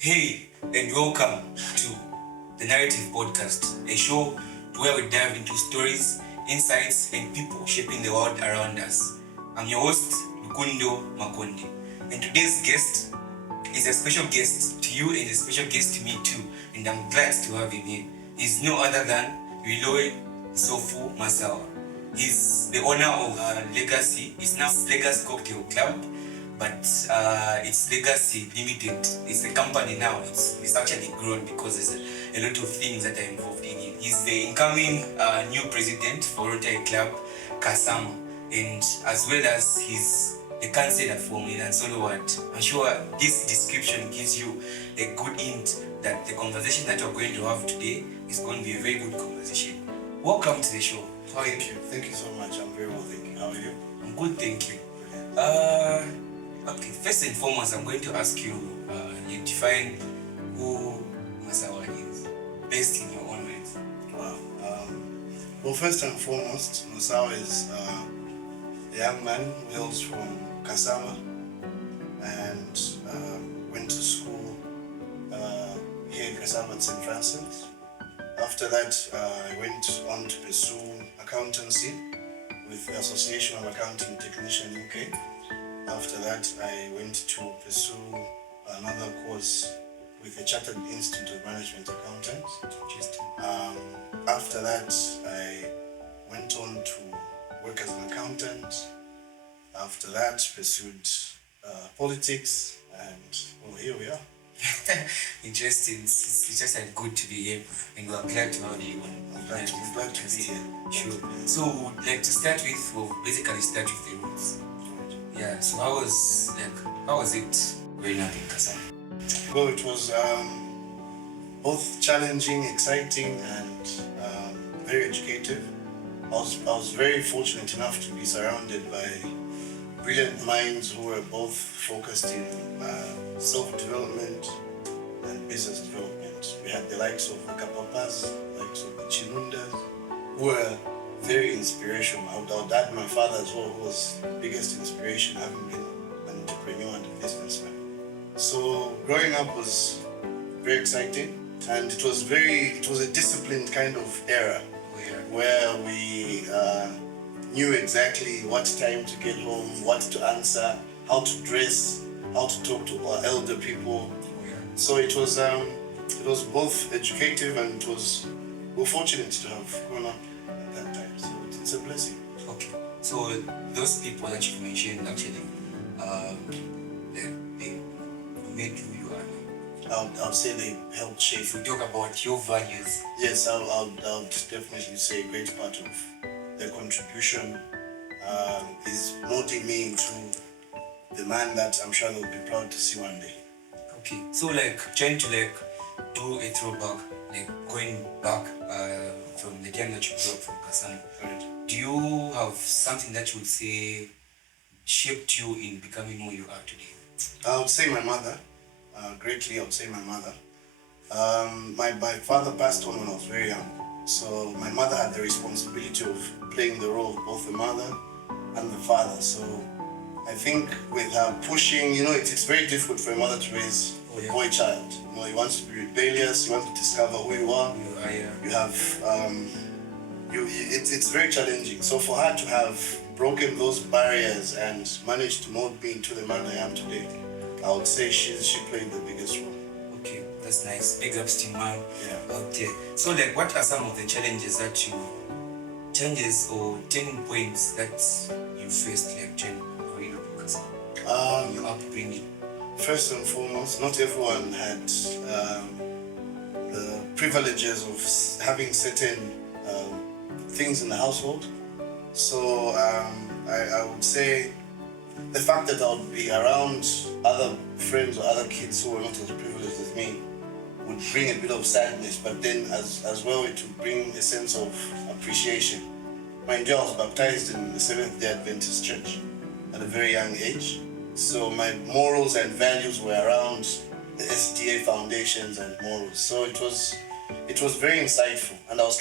Hey, and welcome to the Narrative Podcast, a show where we dive into stories, insights, and people shaping the world around us. I'm your host, Lukundo Makonde, and today's guest is a special guest to you and a special guest to me too, and I'm glad to have him here. He's no other than Leroy Nsofu Masawa. He's the owner of Legacy. It's now Legacy Cocktail Club, but it's Legacy Limited. It's a company now. It's actually grown because there's a lot of things that are involved in it. He's the incoming new president for Rotary Club Kasama, and as well as he's the counselor for me and solo what. I'm sure this description gives you a good hint that the conversation that we're going to have today is going to be a very good conversation. Welcome to the show. How are you? Thank you so much. I'm very well, thank you. How are you? I'm good, thank you. Okay, first and foremost, I'm going to ask you, you define who Masawa is, based in your own words. Wow. Well, first and foremost, Masawa is a young man who hails from Kasama and went to school here in Kasama at St. Francis. After that, I went on to pursue accountancy with the Association of Accounting Technicians UK. After that, I went to pursue another course with the Chartered Institute of Management Accountants. After that, I went on to work as an accountant. After that, pursued politics, and well, here we are. Interesting. It's just good to be here, and we're glad to have you on. I'm glad to be here. Sure. So, we'd like to start with, basically start with the roots. Yeah. So, how was it growing up in Kasama? Well, it was both challenging, exciting, and very educative. I was very fortunate enough to be surrounded by brilliant minds who were both focused in self-development and business development. We had the likes of the Kapapas, the likes of the Chinundas, who were very inspirational. I would add my father as well, who was the biggest inspiration, having been an entrepreneur and a businessman. So growing up was very exciting, and it was a disciplined kind of era where we knew exactly what time to get home, what to answer, how to dress, how to talk to our elder people. So it was both educative, and we're fortunate to have grown up at that time. So it's a blessing. Okay. So those people that you mentioned actually, they made who you are now. I would say they helped shape. If we talk about your values. Yes, I would definitely say a great part of their contribution is molding me into the man that I'm sure they'll be proud to see one day. Okay, so trying to do a throwback, going back from the time that you grew up from Kasama. Right. Do you have something that you would say shaped you in becoming who you are today? I would say my mother. Greatly, I would say my mother. My father passed on when I was very young. So my mother had the responsibility of playing the role of both the mother and the father. So I think with her pushing, it's very difficult for a mother to raise a boy child. He wants to be rebellious, he wants to discover who you are. You have, it's very challenging. So for her to have broken those barriers and managed to mold me into the man I am today, I would say she played the biggest role. Okay, that's nice. Big ups to man out there. So what are some of the challenges or turning points that you faced growing up in Kasama? Your upbringing. First and foremost, not everyone had the privileges of having certain things in the household. So I would say the fact that I would be around other friends or other kids who were not as privileged as me would bring a bit of sadness, but then as well it would bring a sense of appreciation. Mind you, I was baptized in the Seventh-day Adventist Church at a very young age, so my morals and values were around the SDA foundations and morals. So it was very insightful, and I was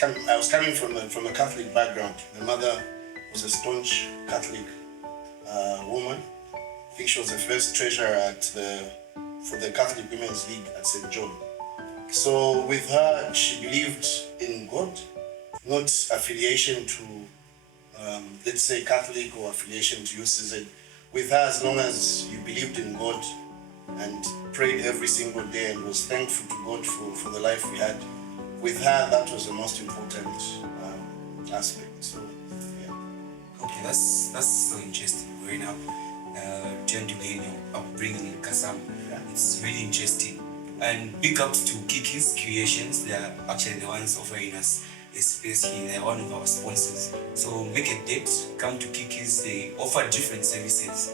coming from a Catholic background. My mother was a staunch Catholic woman. I think she was the first treasurer at the for the Catholic Women's League at St. John. So with her, she believed in God, not affiliation to, let's say, Catholic or affiliation to UCZ. With her, as long as you believed in God and prayed every single day and was thankful to God for the life we had, with her, that was the most important aspect. So, yeah. Okay, that's so interesting. Growing up, trying to gain your upbringing in Kasam, Yeah. it's really interesting. And big ups to Kiki's Creations. They are actually the ones offering us a space here. They're one of our sponsors. So make a date, come to Kiki's. They offer different services.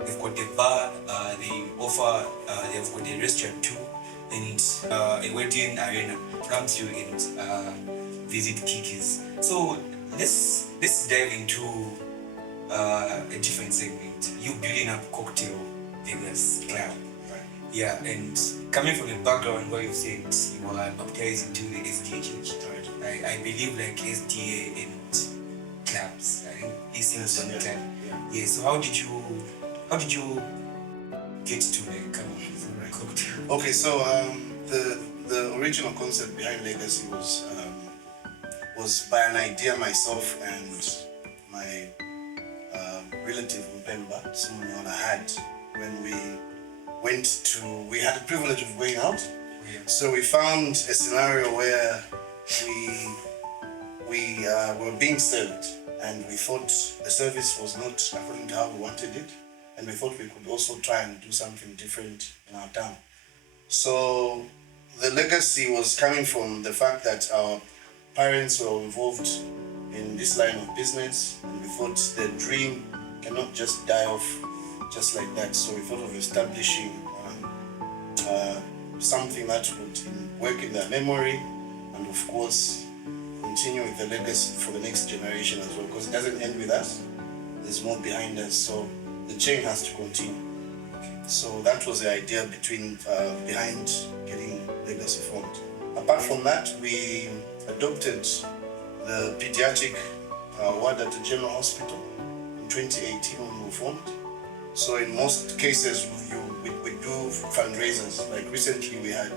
They've got a bar, they've got a restaurant too, and a wedding arena. Come through and visit Kiki's. So let's dive into a different segment. You building up Cocktail Vegas Club. Yeah, and coming from a background where you said you were baptized into the SDA church, I believe like SDA and clubs, I think these things on the time. Yeah, so how did you get to like come up with Cocktail? Okay, so the original concept behind Legacy was by an idea myself and my relative Mpemba, someone I had when we had the privilege of going out. Yeah. So we found a scenario where we were being served, and we thought the service was not according to how we wanted it, and we thought we could also try and do something different in our town. So the legacy was coming from the fact that our parents were involved in this line of business, and we thought the dream cannot just die off just like that. So we thought of establishing something that would work in their memory, and of course continue with the legacy for the next generation as well, because it doesn't end with us. There's more behind us, so the chain has to continue. So that was the idea behind getting Legacy formed. Apart from that, we adopted the pediatric ward at the General Hospital in 2018 when we were formed. So in most cases, we do fundraisers. Like recently, we had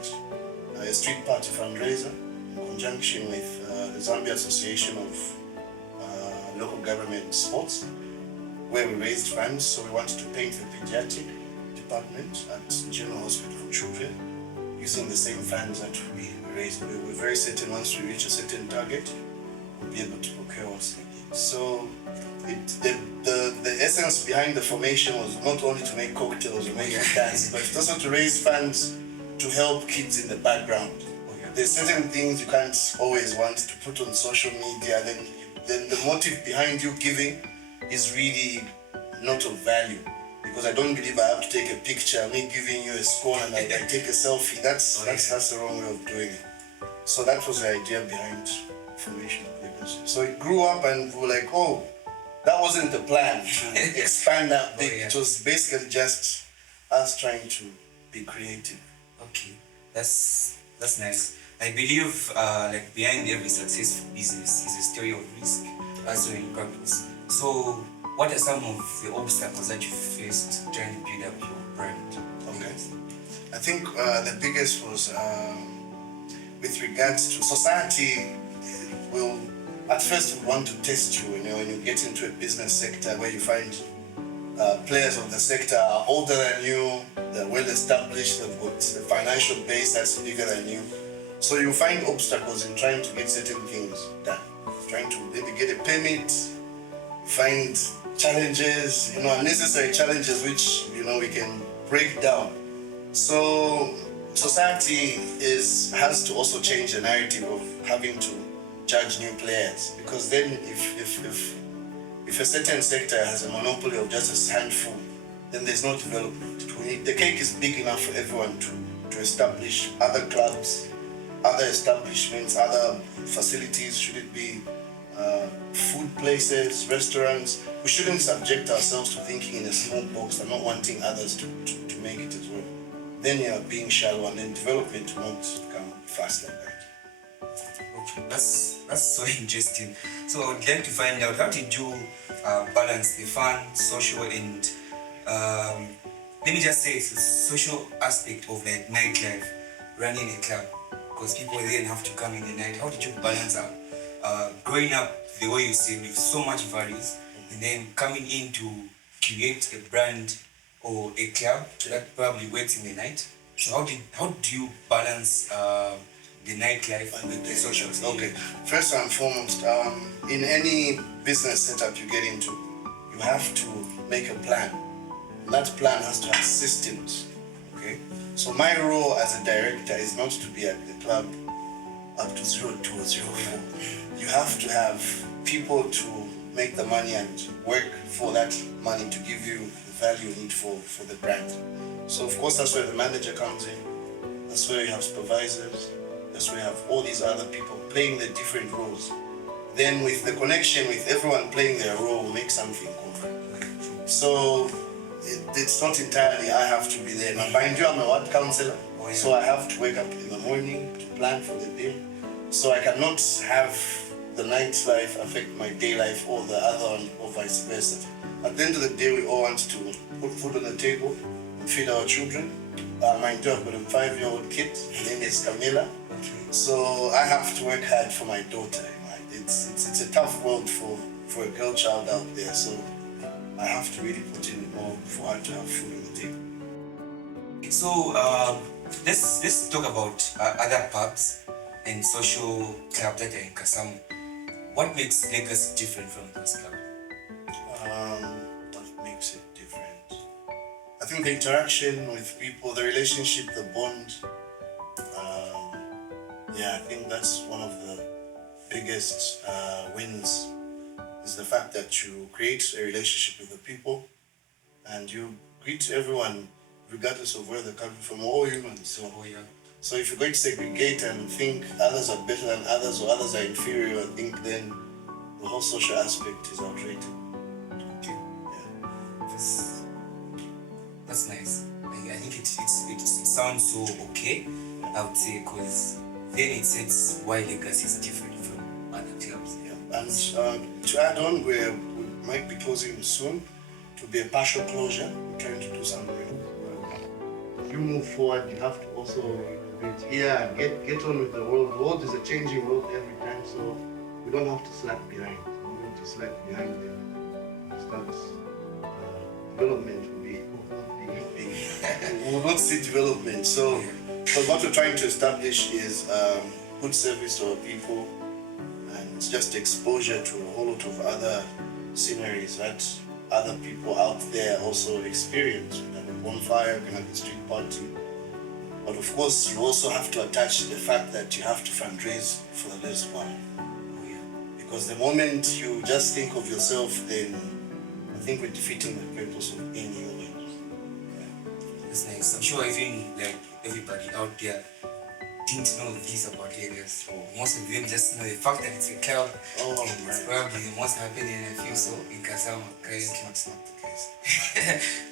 a street party fundraiser in conjunction with the Zambia Association of Local Government Sports, where we raised funds. So we wanted to paint the pediatric department at General Hospital for Children using the same funds that we raised. We were very certain once we reach a certain target, we'll be able to procure what's needed. So the essence behind the formation was not only to make cocktails or make dance, but also to raise funds to help kids in the background. There's certain things you can't always want to put on social media, then the motive behind you giving is really not of value. Because I don't believe I have to take a picture, me giving you a scone and I take a selfie. That's the wrong way of doing it. So that was the idea behind formation of Legacy. So it grew up and we were like, oh, that wasn't the plan to expand that big. It was basically just us trying to be creative. Okay, that's nice. I believe like behind every successful business is a story of risk, also in purpose. So what are some of the obstacles that you faced trying to build up your brand? Okay. I think the biggest was with regards to society. Will at first want to test you. When you get into a business sector where you find players of the sector are older than you, they're well established, they've got the financial base that's bigger than you. So you find obstacles in trying to get certain things done. Trying to maybe get a permit, find challenges, unnecessary challenges which we can break down. So society has to also change the narrative of having to judge new players, because then if a certain sector has a monopoly of just a handful, then there's no development. The cake is big enough for everyone to establish other clubs, other establishments, other facilities. Should it be food places, restaurants? We shouldn't subject ourselves to thinking in a small box and not wanting others to make it as well. Then you're being shallow, and then development will not come fast like that. Okay, that's so interesting. So I would like to find out, how did you balance the fun, social, and let me just say it's a social aspect of like nightlife, running a club, because people then have to come in the night. How did you balance out growing up the way you said with so much values, and then coming in to create a brand or a club that probably works in the night? So how do you balance the nightlife with the social? Okay, first and foremost, in any business setup you get into, you have to make a plan. And that plan has to have systems. Okay, so my role as a director is not to be at the club up to 02 or 04. You have to have people to make the money and work for that money to give you the value you need for the brand. So of course that's where the manager comes in. That's where you have supervisors. That's where you have all these other people playing their different roles. Then with the connection with everyone playing their role, we make something concrete. So it's not entirely I have to be there. Now, mind you, I'm a ward counselor, so I have to wake up in the morning to plan for the day. So I cannot have the nightlife affect my day life or the other one or vice versa. At the end of the day, we all want to put food on the table and feed our children. Mind you, I've got a 5-year-old kid. Her name is Camilla. So I have to work hard for my daughter. It's a tough world for a girl child out there. So I have to really put in more for her to have food on the table. So let's talk about other pubs and social clubs that are in Kasamu. What makes Legacy different from those clubs? What makes it different? I think the interaction with people, the relationship, the bond. I think that's one of the biggest wins, is the fact that you create a relationship with the people and you greet everyone regardless of where they're coming from. We're all humans. So if you're going to segregate and think others are better than others or others are inferior, I think then the whole social aspect is outrated. Okay. Yeah. That's nice. I think it sounds so okay, I would say, because then it sets why Legacy is different from other clubs. Yeah. And to add on, we might be closing soon. It will be a partial closure. We're trying to do something. If you move forward, you have to also get on with the world. The world is a changing world every time, so we don't have to slack behind. So we're going to slack behind and start development will be we will not see development. So what we're trying to establish is good service to our people, and it's just exposure to a whole lot of other sceneries that other people out there also experience. We can have a bonfire, we can have a street party. But of course, you also have to attach the fact that you have to fundraise for the less one. Because the moment you just think of yourself, then I think we're defeating the purpose of being human. That's nice. I'm sure even like everybody out there didn't know this about Lagos, or most of them just know the fact that it's a club. It's probably the most happening, I feel so, in Kasamu currently. That's not the case.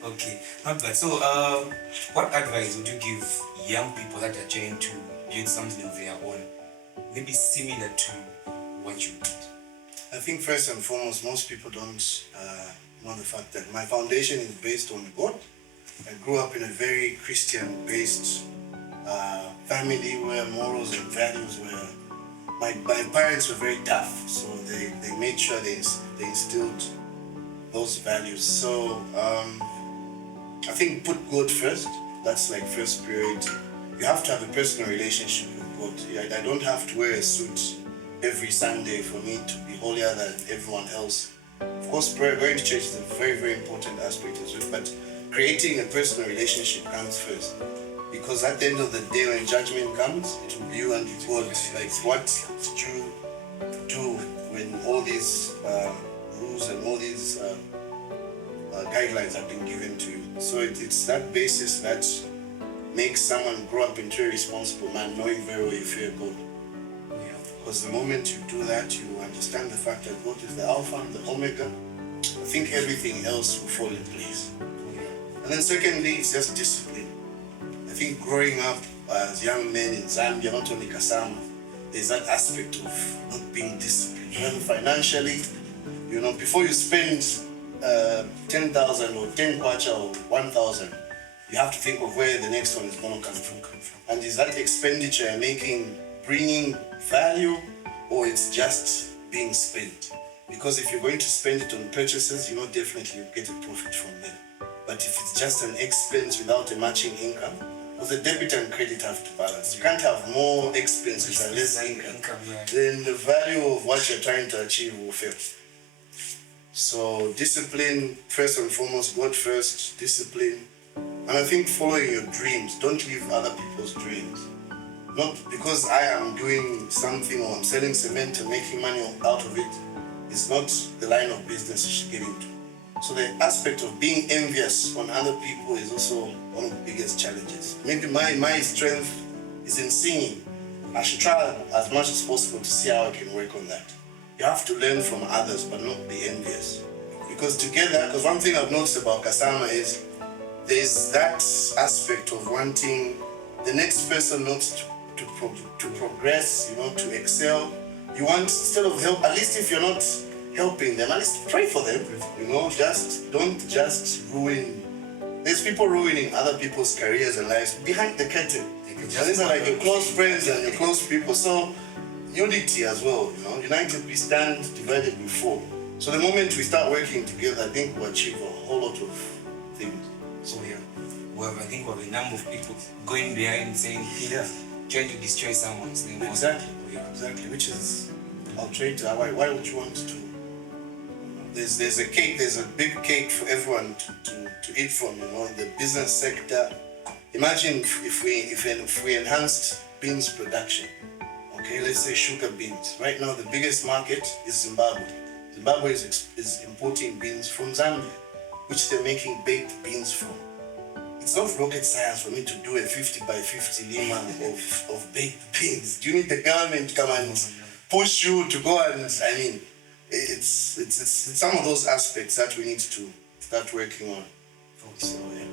Okay, not bad. So, what advice would you give young people that are trying to build something of their own, maybe similar to what you did? I think first and foremost, most people don't know the fact that my foundation is based on God. I grew up in a very Christian-based family where morals and values were. My parents were very tough, so they made sure they instilled those values. So I think put God first. That's like first priority. You have to have a personal relationship with God. I don't have to wear a suit every Sunday for me to be holier than everyone else. Of course, going to church is a very, very important aspect as well, but creating a personal relationship comes first. Because at the end of the day, when judgment comes, it will be you and God. Like, what did you do when all these rules and all these guidelines have been given to you? So it's that basis that makes someone grow up into a responsible man, knowing very well you fear God. Because the moment you do that, you understand the fact that God is the Alpha and the Omega. I think everything else will fall in place. And then secondly, it's just discipline. I think growing up as young men in Zambia, not only Kasamu, there's that aspect of not being disciplined. Even financially, before you spend 10,000 or 10 kwacha or 1,000, you have to think of where the next one is going to come from. And is that expenditure you're making bringing value, or it's just being spent? Because if you're going to spend it on purchases, you know definitely you get a profit from them. But if it's just an expense without a matching income, because the debit and credit have to balance. You can't have more expenses and less income. Then the value of what you're trying to achieve will fail. So discipline, first and foremost, God first, discipline. And I think following your dreams, don't live other people's dreams. Not because I am doing something or I'm selling cement and making money out of it. It's not the line of business you should get into. So the aspect of being envious on other people is also one of the biggest challenges. Maybe my strength is in singing. I should try as much as possible to see how I can work on that. You have to learn from others but not be envious. Because one thing I've noticed about Kasama is there's that aspect of wanting the next person not to progress, to excel. You want, instead of help, at least if you're not helping them, at least pray for them, don't just ruin. There's people ruining other people's careers and lives behind the curtain. And these are like your close friends and your close people. So unity as well, united we stand, divided we fall. So the moment we start working together, I think we'll achieve a whole lot of things. So yeah, I think we have a number of people going behind saying, trying to destroy someone's name. Exactly. Which is, I'll trade. Why would you want to? There's a cake. There's a big cake for everyone to eat from. In the business sector. Imagine if we enhanced beans production. Okay, let's say sugar beans. Right now, the biggest market is Zimbabwe. Zimbabwe is importing beans from Zambia, which they're making baked beans from. It's not rocket science for me to do a 50 by 50 lima of baked beans. Do you need the government to come and push you to go and, it's some of those aspects that we need to start working on. So yeah.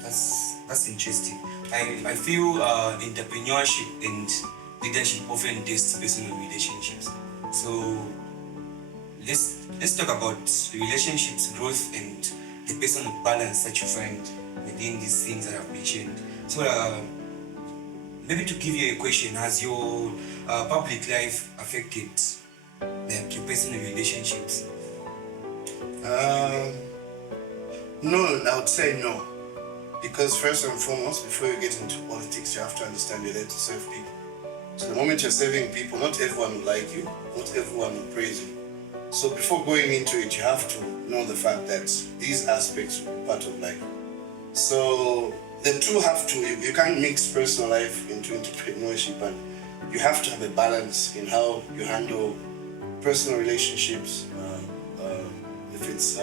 That's interesting. I feel entrepreneurship and leadership often test personal relationships. So let's talk about relationships, growth, and the personal balance that you find within these things that I've mentioned. So maybe to give you a question, has your public life affected your personal relationships? No, I would say no. Because first and foremost, before you get into politics, you have to understand you're there to serve people. So the moment you're serving people, not everyone will like you, not everyone will praise you. So before going into it, you have to know the fact that these aspects will be part of life. So the two have to, you can't mix personal life into entrepreneurship, and you have to have a balance in how you handle personal relationships, if it's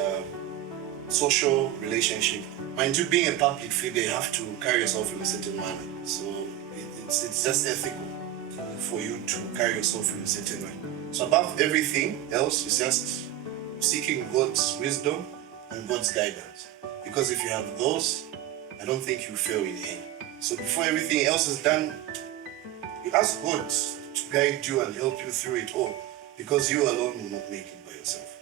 social relationship. Mind you, being a public figure, you have to carry yourself in a certain manner. So it's just ethical for you to carry yourself in a certain way. So above everything else is just seeking God's wisdom and God's guidance. Because if you have those, I don't think you fail in the end. So before everything else is done, you ask God to guide you and help you through it all. Because you alone will not make it by yourself.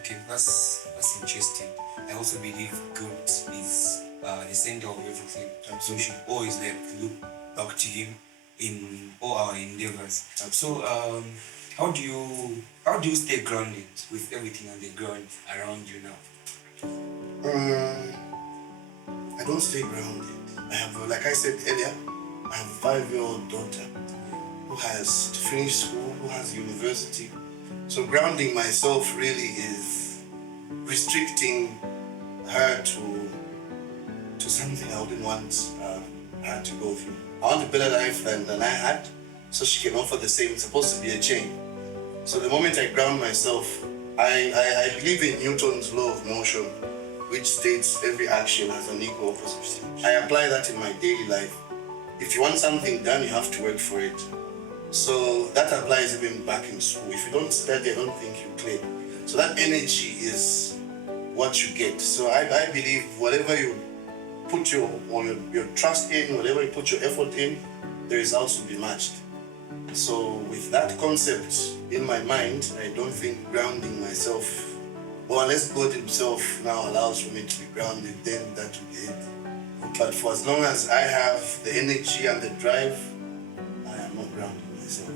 Okay, that's interesting. I also believe God is the center of everything. So we should always look back to Him in all our endeavors. So how do you stay grounded with everything on the ground around you now? I don't stay grounded. I have, like I said earlier, I have a 5-year-old daughter who has finished school, who has university. So grounding myself really is restricting her to something I wouldn't want her to go through. I want a better life than I had, so she can offer the same. It's supposed to be a chain. So the moment I ground myself, I believe in Newton's law of motion, which states every action has an equal opposite. I apply that in my daily life. If you want something done, you have to work for it. So that applies even back in school. If you don't study, I don't think you clear. So that energy is what you get. So I believe whatever you put your trust in, whatever you put your effort in, the results will be matched. So with that concept in my mind, I don't think grounding myself, or unless God Himself now allows for me to be grounded, then that will be it. But for as long as I have the energy and the drive, I am not grounding myself.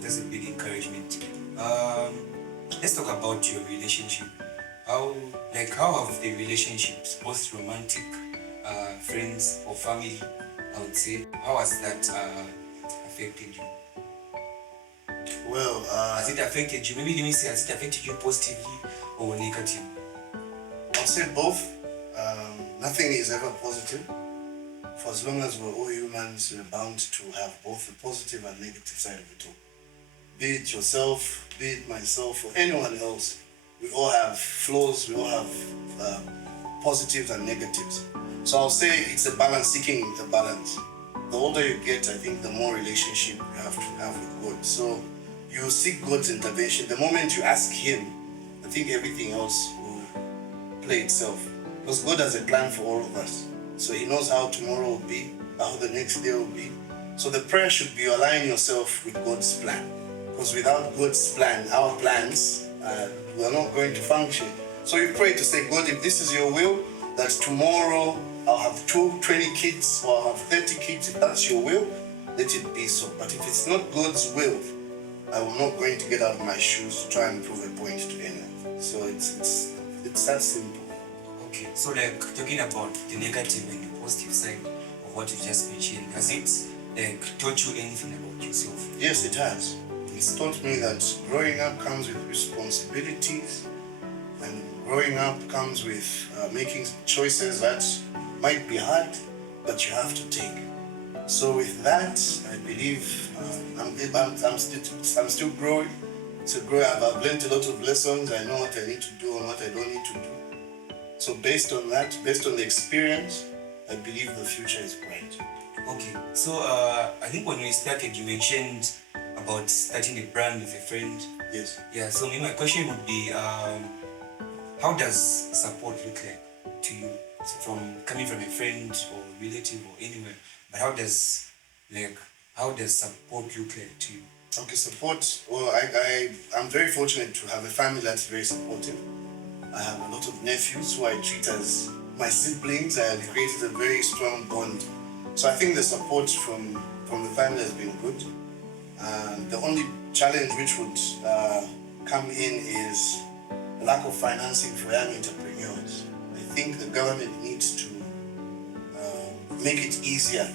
That's a big encouragement. Let's talk about your relationship. How have the relationships, both romantic, friends or family, I would say, how has that affected you? Well, Has it affected you? Maybe let me say, has it affected you positively or negatively? I'll say both. Nothing is ever positive. For as long as we're all humans, we're bound to have both the positive and negative side of it all. Be it yourself, be it myself, or anyone else. We all have flaws, we all have positives and negatives. So I'll say it's a balance, seeking a balance. The older you get, I think the more relationship you have to have with God. So you seek God's intervention. The moment you ask Him, I think everything else will play itself. Because God has a plan for all of us. So He knows how tomorrow will be, how the next day will be. So the prayer should be align yourself with God's plan. Because without God's plan, our plans, we're not going to function. So you pray to say, God, if this is your will, that tomorrow I'll have 20 kids or I'll have 30 kids, if that's your will, let it be so. But if it's not God's will, I'm not going to get out of my shoes to try and prove a point to anyone. So it's that simple. Okay, so talking about the negative and the positive side of what you just mentioned, has it taught you anything about yourself? Yes, it has. It's taught me that growing up comes with responsibilities, and growing up comes with making choices that might be hard, but you have to take. So with that, I believe I'm still growing. I've learned a lot of lessons. I know what I need to do and what I don't need to do. So based on that, based on the experience, I believe the future is bright. Okay, so I think when we started, you mentioned about starting a brand with a friend. Yes. Yeah, so my question would be, how does support look like to you? So from coming from a friend or relative or anywhere, but how does support look like to you? Okay, support. Well, I'm very fortunate to have a family that's very supportive. I have a lot of nephews who I treat as my siblings. I have created a very strong bond. So I think the support from the family has been good. The only challenge which would come in is the lack of financing for young entrepreneurs. I think the government needs to make it easier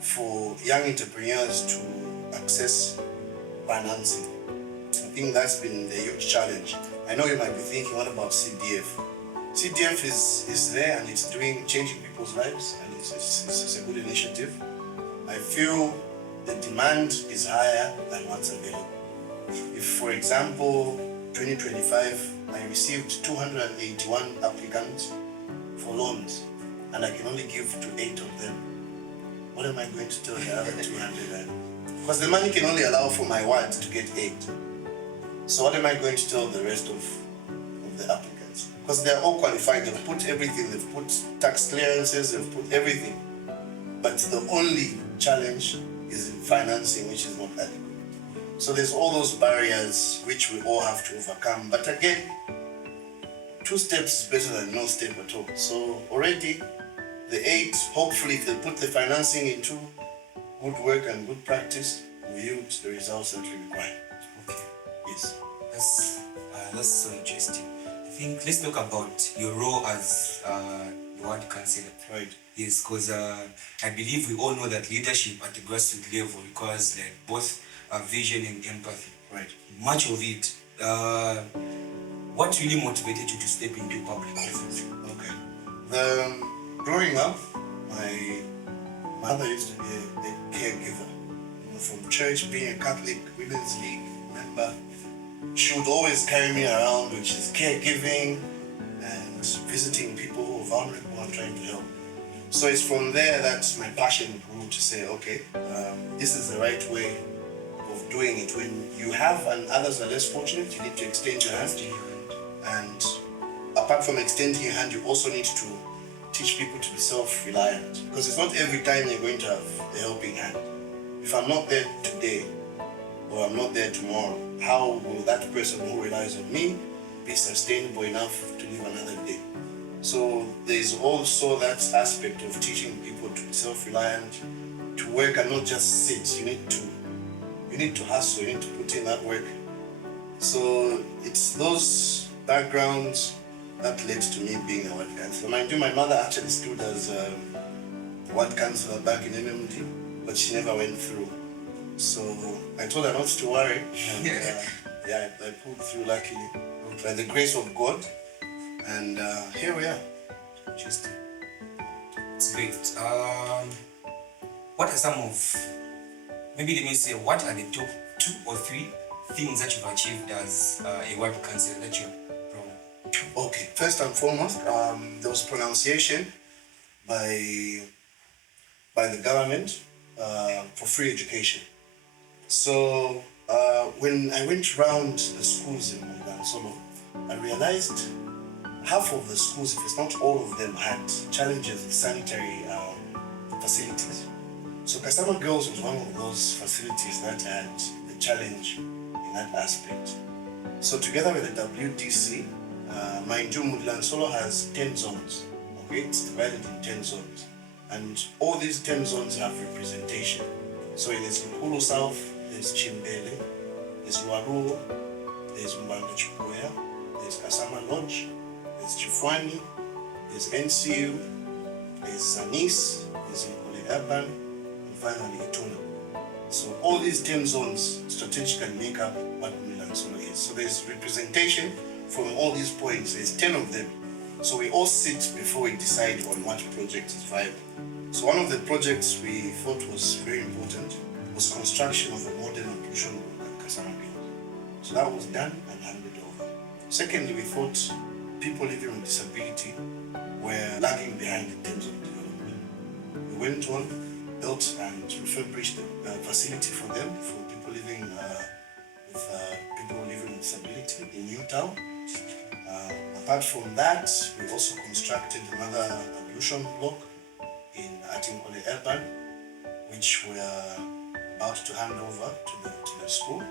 for young entrepreneurs to access financing. I think that's been a huge challenge. I know you might be thinking, what about CDF? CDF is there and it's changing people's lives, and it's a good initiative. I feel the demand is higher than what's available. If, for example, 2025, I received 281 applicants for loans, and I can only give to 8 of them, what am I going to tell the other 200? Because the money can only allow for my ward to get 8. So what am I going to tell the rest of the applicants? Because they're all qualified, they've put everything, they've put tax clearances, they've put everything. But the only challenge is in financing, which is not adequate. So there's all those barriers which we all have to overcome. But again, 2 steps is better than no step at all. So already the 8, hopefully if they put the financing into good work and good practice, will yield the results that we require. Okay. Yes. That's so interesting. I think let's talk about your role as the ward counselor. Right. Yes, because I believe we all know that leadership at the grassroots level requires both vision and empathy. Right. Much of it. What really motivated you to step into public office? Okay. Growing up, my mother used to be a caregiver. From church, being a Catholic Women's League member, she would always carry me around, which is caregiving and visiting people who are vulnerable and trying to help. So it's from there that my passion grew to say, okay, this is the right way of doing it. When you have and others are less fortunate, you need to extend your hand. And apart from extending your hand, you also need to teach people to be self-reliant. Because it's not every time you're going to have a helping hand. If I'm not there today, or I'm not there tomorrow, how will that person who relies on me be sustainable enough to live another day? So there's also that aspect of teaching people to be self-reliant, to work and not just sit. You need to hustle, you need to put in that work. So it's those backgrounds that led to me being a ward councillor. Mind you, my mother actually stood as a ward councillor back in MMD, but she never went through. So I told her not to worry, and I pulled through luckily by the grace of God, and here we are. Interesting. It's great. What are some of, maybe let me say, what are the top 2 or 3 things that you've achieved as a ward councillor that you're proud of? Okay, first and foremost, there was pronunciation by the government for free education. So when I went around the schools in Nsofu, I realized half of the schools, if it's not all of them, had challenges with sanitary facilities. So Kasama Girls was one of those facilities that had the challenge in that aspect. So together with the WDC, mind you, Nsofu has 10 zones. Okay, it's divided in 10 zones. And all these 10 zones have representation. So there's Lukulo South, there's Chimbele, there's Waruo, there's Mbanda Chipuya, there's Kasama Lodge, there's Chifwani, there's NCU, there's Zanis, there's Nkole Urban, and finally Ituna. So all these 10 zones strategically make up what Nsofu is. So there's representation from all these points. There's 10 of them. So we all sit before we decide on what project is viable. So one of the projects we thought was very important was construction of a modern ablution room at Kasama Girls. So that was done and handed over. Secondly, we thought people living with disability were lagging behind in terms of development. We went on, built and refurbished a facility for them, for people living with disability in Newtown. Apart from that, we also constructed another ablution block in Nkole Urban, which we are about to hand over to the school.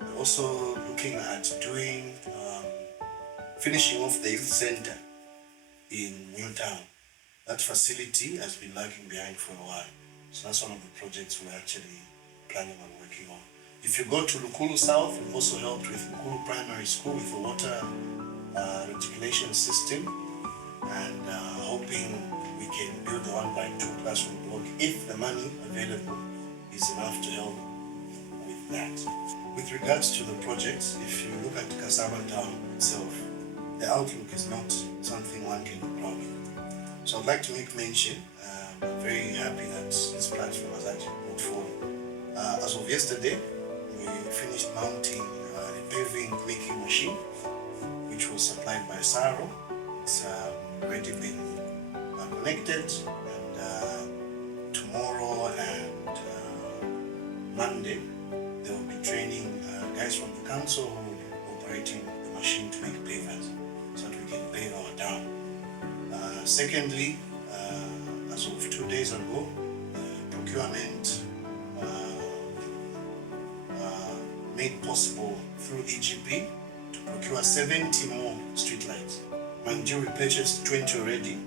We're also looking at doing finishing off the youth center in Newtown. That facility has been lagging behind for a while. So that's one of the projects we're actually planning on working on. If you go to Lukulo South, we've also helped with Lukulo Primary School with the water reticulation system, and hoping we can build a 1 by 2 classroom block if the money available is enough to help with that. With regards to the projects, if you look at Kasama Town itself, the outlook is not something one can be proud of. So I'd like to make mention, I'm very happy that this platform has actually brought forward. As of yesterday, we finished mounting a paving making machine, which was supplied by Saro. It's already been connected, and tomorrow and Monday they will be training guys from the council who will be operating the machine to make pavers so that we can pave our town. Secondly, as of 2 days ago, procurement made possible through EGP to procure 70 more streetlights. Mind you, we purchased 20 already,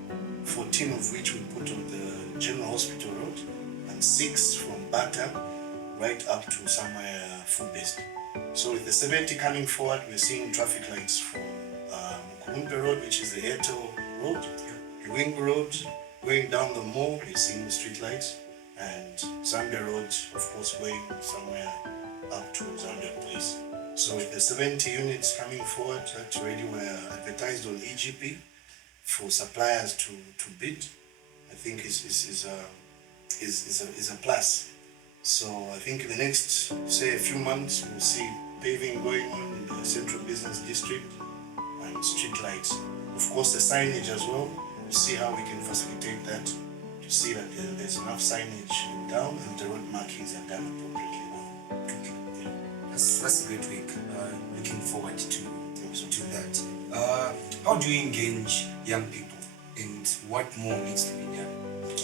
14 of which we put on the General Hospital Road, and 6 from Bata right up to somewhere food-based. So with the 70 coming forward, we're seeing traffic lights from Mukulumpe Road, which is the Airtel Road, Wing Road, going down the mall, we're seeing the street lights, and Zambia Road, of course, going somewhere up to Zambia Place. So with the 70 units coming forward that already were advertised on EGP for suppliers to bid, I think is a plus. So I think in the next, say, a few months, we'll see paving going on in the Central Business District and street lights. Of course, the signage as well. We'll see how we can facilitate that to see that there's enough signage in town and the road markings are done appropriately. That's a great week. Looking forward to that. How do you engage young people, and what more needs to be done?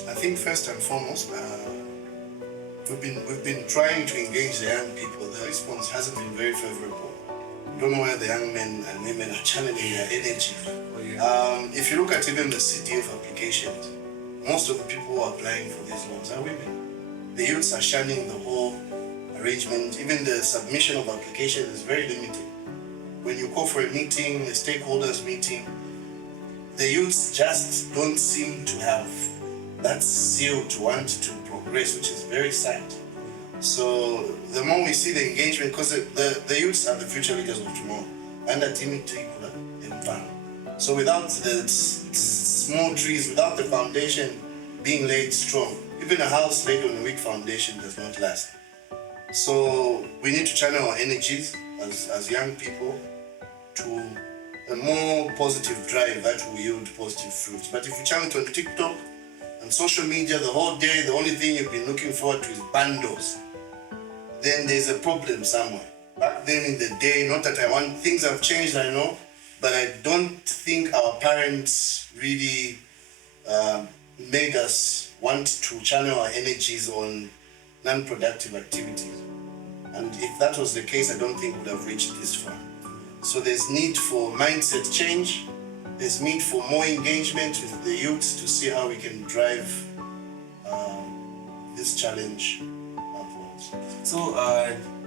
I think first and foremost, we've been trying to engage the young people. The response hasn't been very favorable. We don't know where the young men and women are channeling their energy. If you look at even the CDF applications, most of the people who are applying for these loans are women. The youths are shunning the whole arrangement. Even the submission of applications is very limited. When you call for a meeting, a stakeholders meeting, the youths just don't seem to have that zeal to want to progress, which is very sad. So the more we see the engagement, because the youths are the future leaders of tomorrow, and the team so without the small trees, without the foundation being laid strong, even a house laid on a weak foundation does not last. So we need to channel our energies as young people to a more positive drive that will yield positive fruits. But if you channel it on TikTok and social media the whole day, the only thing you've been looking forward to is bundles, then there's a problem somewhere. Back then in the day, not that I want, things have changed, I know, but I don't think our parents really made us want to channel our energies on non-productive activities. And if that was the case, I don't think we would have reached this far. So there's need for mindset change. There's need for more engagement with the youth to see how we can drive this challenge upwards. So,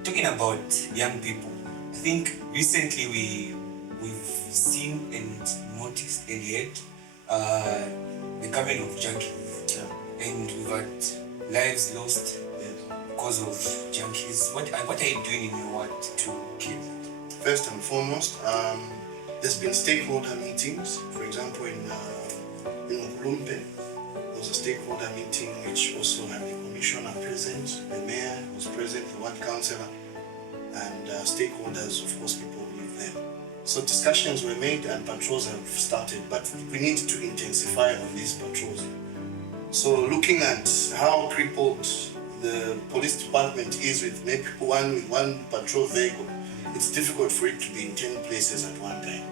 talking about young people, I think recently we've seen and noticed and heard the coming of junkies, and we've had lives lost because of junkies. What are you doing in your work to keep that? First and foremost, there's been stakeholder meetings. For example, in Ulumpe, there was a stakeholder meeting which also had the commissioner present, the mayor was present, the ward councillor, and stakeholders, of course, people who live there. So discussions were made and patrols have started, but we need to intensify on these patrols. So looking at how crippled the police department is with maybe one patrol vehicle, it's difficult for it to be in 10 places at one time.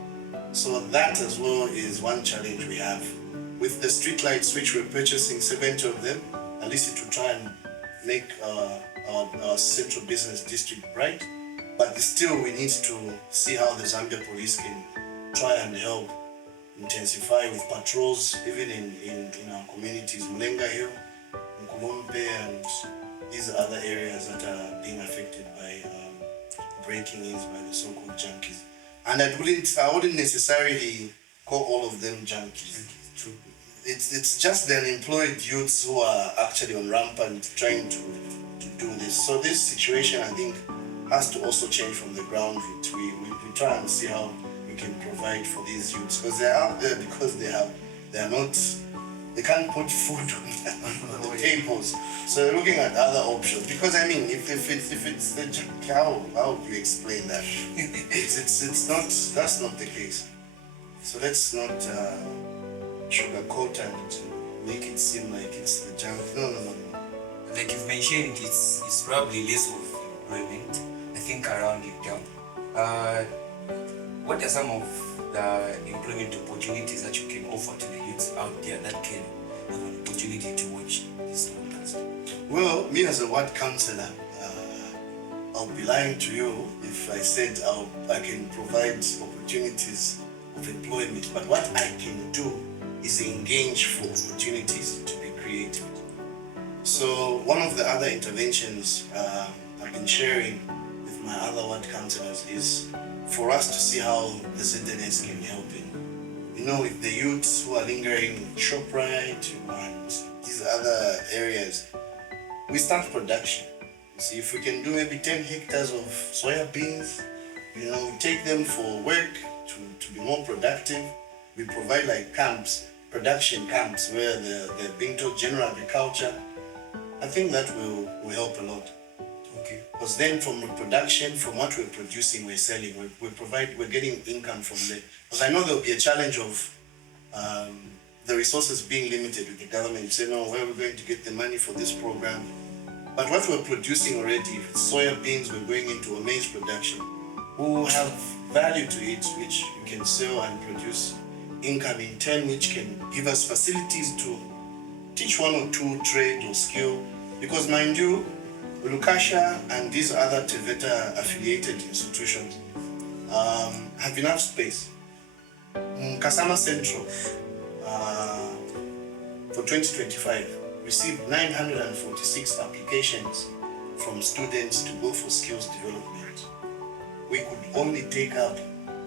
So that as well is one challenge we have. With the street lights, which we're purchasing 70 of them, at least it will try and make our central business district bright. But still we need to see how the Zambia police can try and help intensify with patrols, even in our communities, Mulenga Hill, Nkulumpe, and these other areas that are being affected by breaking-ins by the so-called junkies. And I wouldn't necessarily call all of them junkies. It's just the unemployed youths who are actually on rampant trying to do this. So this situation, I think, has to also change from the ground root. We try and see how we can provide for these youths, because they're out there because they can't put food on the tables. So they're looking at other options. Because I mean, if it's the how do you explain that? That's not the case. So let's not sugarcoat and make it seem like it's the junk. No. Like you've mentioned, it's probably less of employment, I think, around it down. What are some of the employment opportunities that you can offer to the youths out there that can have an opportunity to watch this podcast? Well, me as a ward councillor, I'll be lying to you if I said I can provide opportunities of employment. But what I can do is engage for opportunities to be created. So one of the other interventions I've been sharing with my other ward councillors is for us to see how the ZNS can help in. You know, with the youths who are lingering in ShopRite and these other areas, we start production. You see, if we can do maybe 10 hectares of soya beans, we take them for work to be more productive. We provide like camps, production camps, where they're being taught general agriculture. I think that will help a lot. Okay. Because then from production, from what we're producing, we're selling, we're getting income from there. Because I know there'll be a challenge of the resources being limited with the government. You say, no, where are we going to get the money for this program? But what we're producing already, if it's soya beans, we're going into a maize production. We'll have value to it, which you can sell and produce income in turn, which can give us facilities to teach one or two trade or skill. Because mind you, Lukasha and these other TVETA affiliated institutions have enough space. Kasama Central for 2025 received 946 applications from students to go for skills development. We could only take up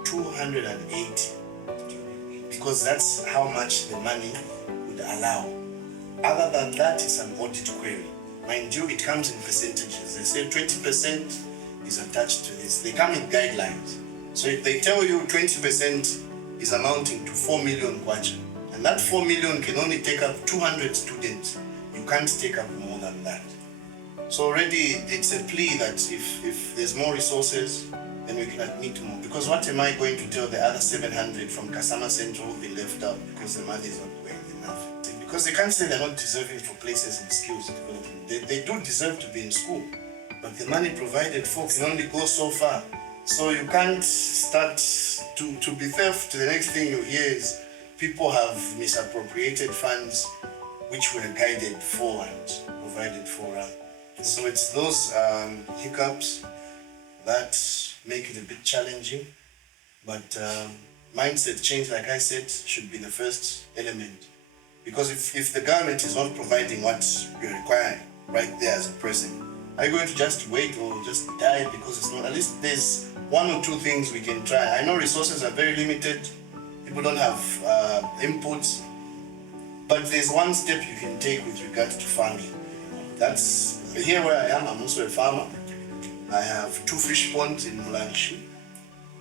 280 because that's how much the money would allow. Other than that, it's an audit query. Mind you, it comes in percentages. They say 20% is attached to this. They come in guidelines. So if they tell you 20% is amounting to 4 million kwacha, and that 4 million can only take up 200 students, you can't take up more than that. So already it's a plea that if there's more resources, then we can admit more. Because what am I going to tell the other 700 from Kasama Central who will be left out because the money is not going enough? Because they can't say they're not deserving for places in skills development. They do deserve to be in school, but the money provided for can only go so far. So you can't start to be fair. To the next thing you hear is people have misappropriated funds which were guided for and provided for. So it's those hiccups that make it a bit challenging, but mindset change, like I said, should be the first element. Because if the government is not providing what you're requiring right there as a person, are you going to just wait or just die because it's not? At least there's one or two things we can try. I know resources are very limited, people don't have inputs, but there's one step you can take with regard to farming. That's here where I am. I'm also a farmer. I have 2 fish ponds in Mulanshu.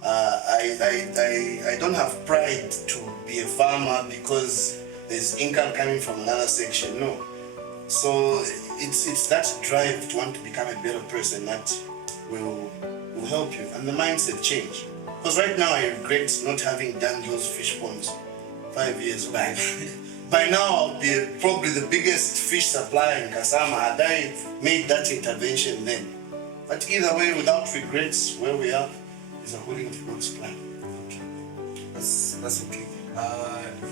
I don't have pride to be a farmer because there's income coming from another section. No. So it's that drive to want to become a better person that will help you, and the mindset change. Because right now I regret not having done those fish ponds 5 years back. By now I'll be probably the biggest fish supplier in Kasama had I made that intervention then. But either way, without regrets, where we are is according to God's plan. That's okay.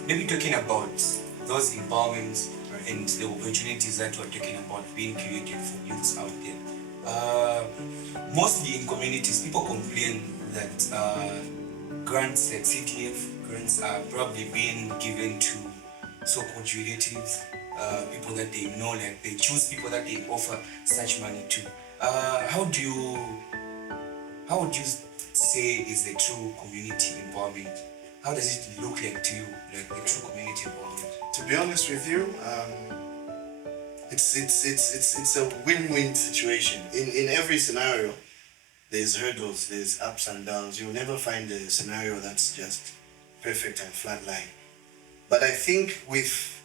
Maybe talking about those empowerments and the opportunities that we're talking about being created for youths out there. Mostly in communities, people complain that grants like CTF grants are probably being given to so-called relatives, people that they know, like they choose people that they offer such money to. How would you say is the true community involvement? How does it look like to you, like the true community involvement? To be honest with you, it's a win-win situation. In every scenario, there's hurdles, there's ups and downs. You'll never find a scenario that's just perfect and flat line. But I think with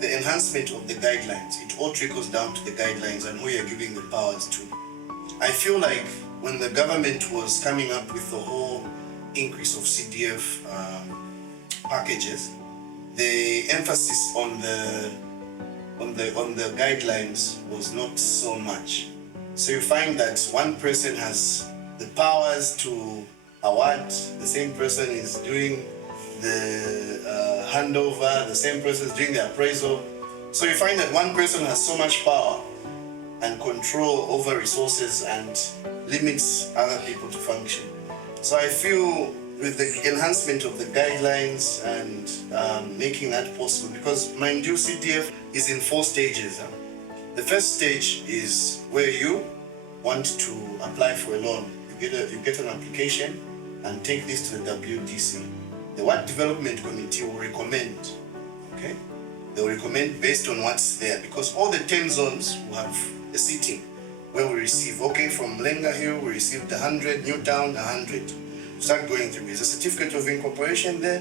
the enhancement of the guidelines, it all trickles down to the guidelines and who you're giving the powers to. I feel like when the government was coming up with the whole increase of CDF packages, the emphasis on the guidelines was not so much. So you find that one person has the powers to award, the same person is doing the handover, the same person is doing the appraisal. So you find that one person has so much power and control over resources and limits other people to function. So I feel with the enhancement of the guidelines and making that possible, because mind you, CDF is in 4 stages. The first stage is where you want to apply for a loan. You get an application and take this to the WDC. The What Development Committee will recommend, okay? They will recommend based on what's there, because all the 10 zones will have a sitting where we receive, okay, from Lenga Hill, we received 100, Newtown, 100. Start going through. There's a certificate of incorporation there.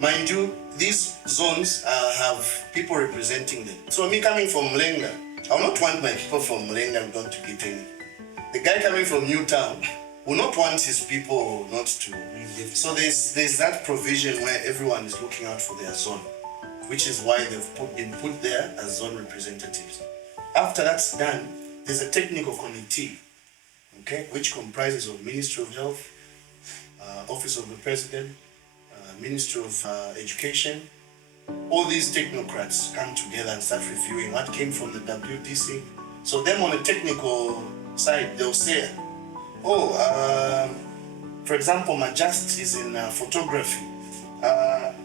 Mind you, these zones have people representing them. So me coming from Lenga, I will not want my people from Lenga not to get any. The guy coming from Newtown will not want his people not to. So there's that provision where everyone is looking out for their zone, which is why they've been put there as zone representatives. After that's done, there's a technical committee, okay, which comprises of Ministry of Health, Office of the President, Ministry of Education. All these technocrats come together and start reviewing what came from the WDC. So them on the technical side, they'll say, oh, for example, Majest is in photography.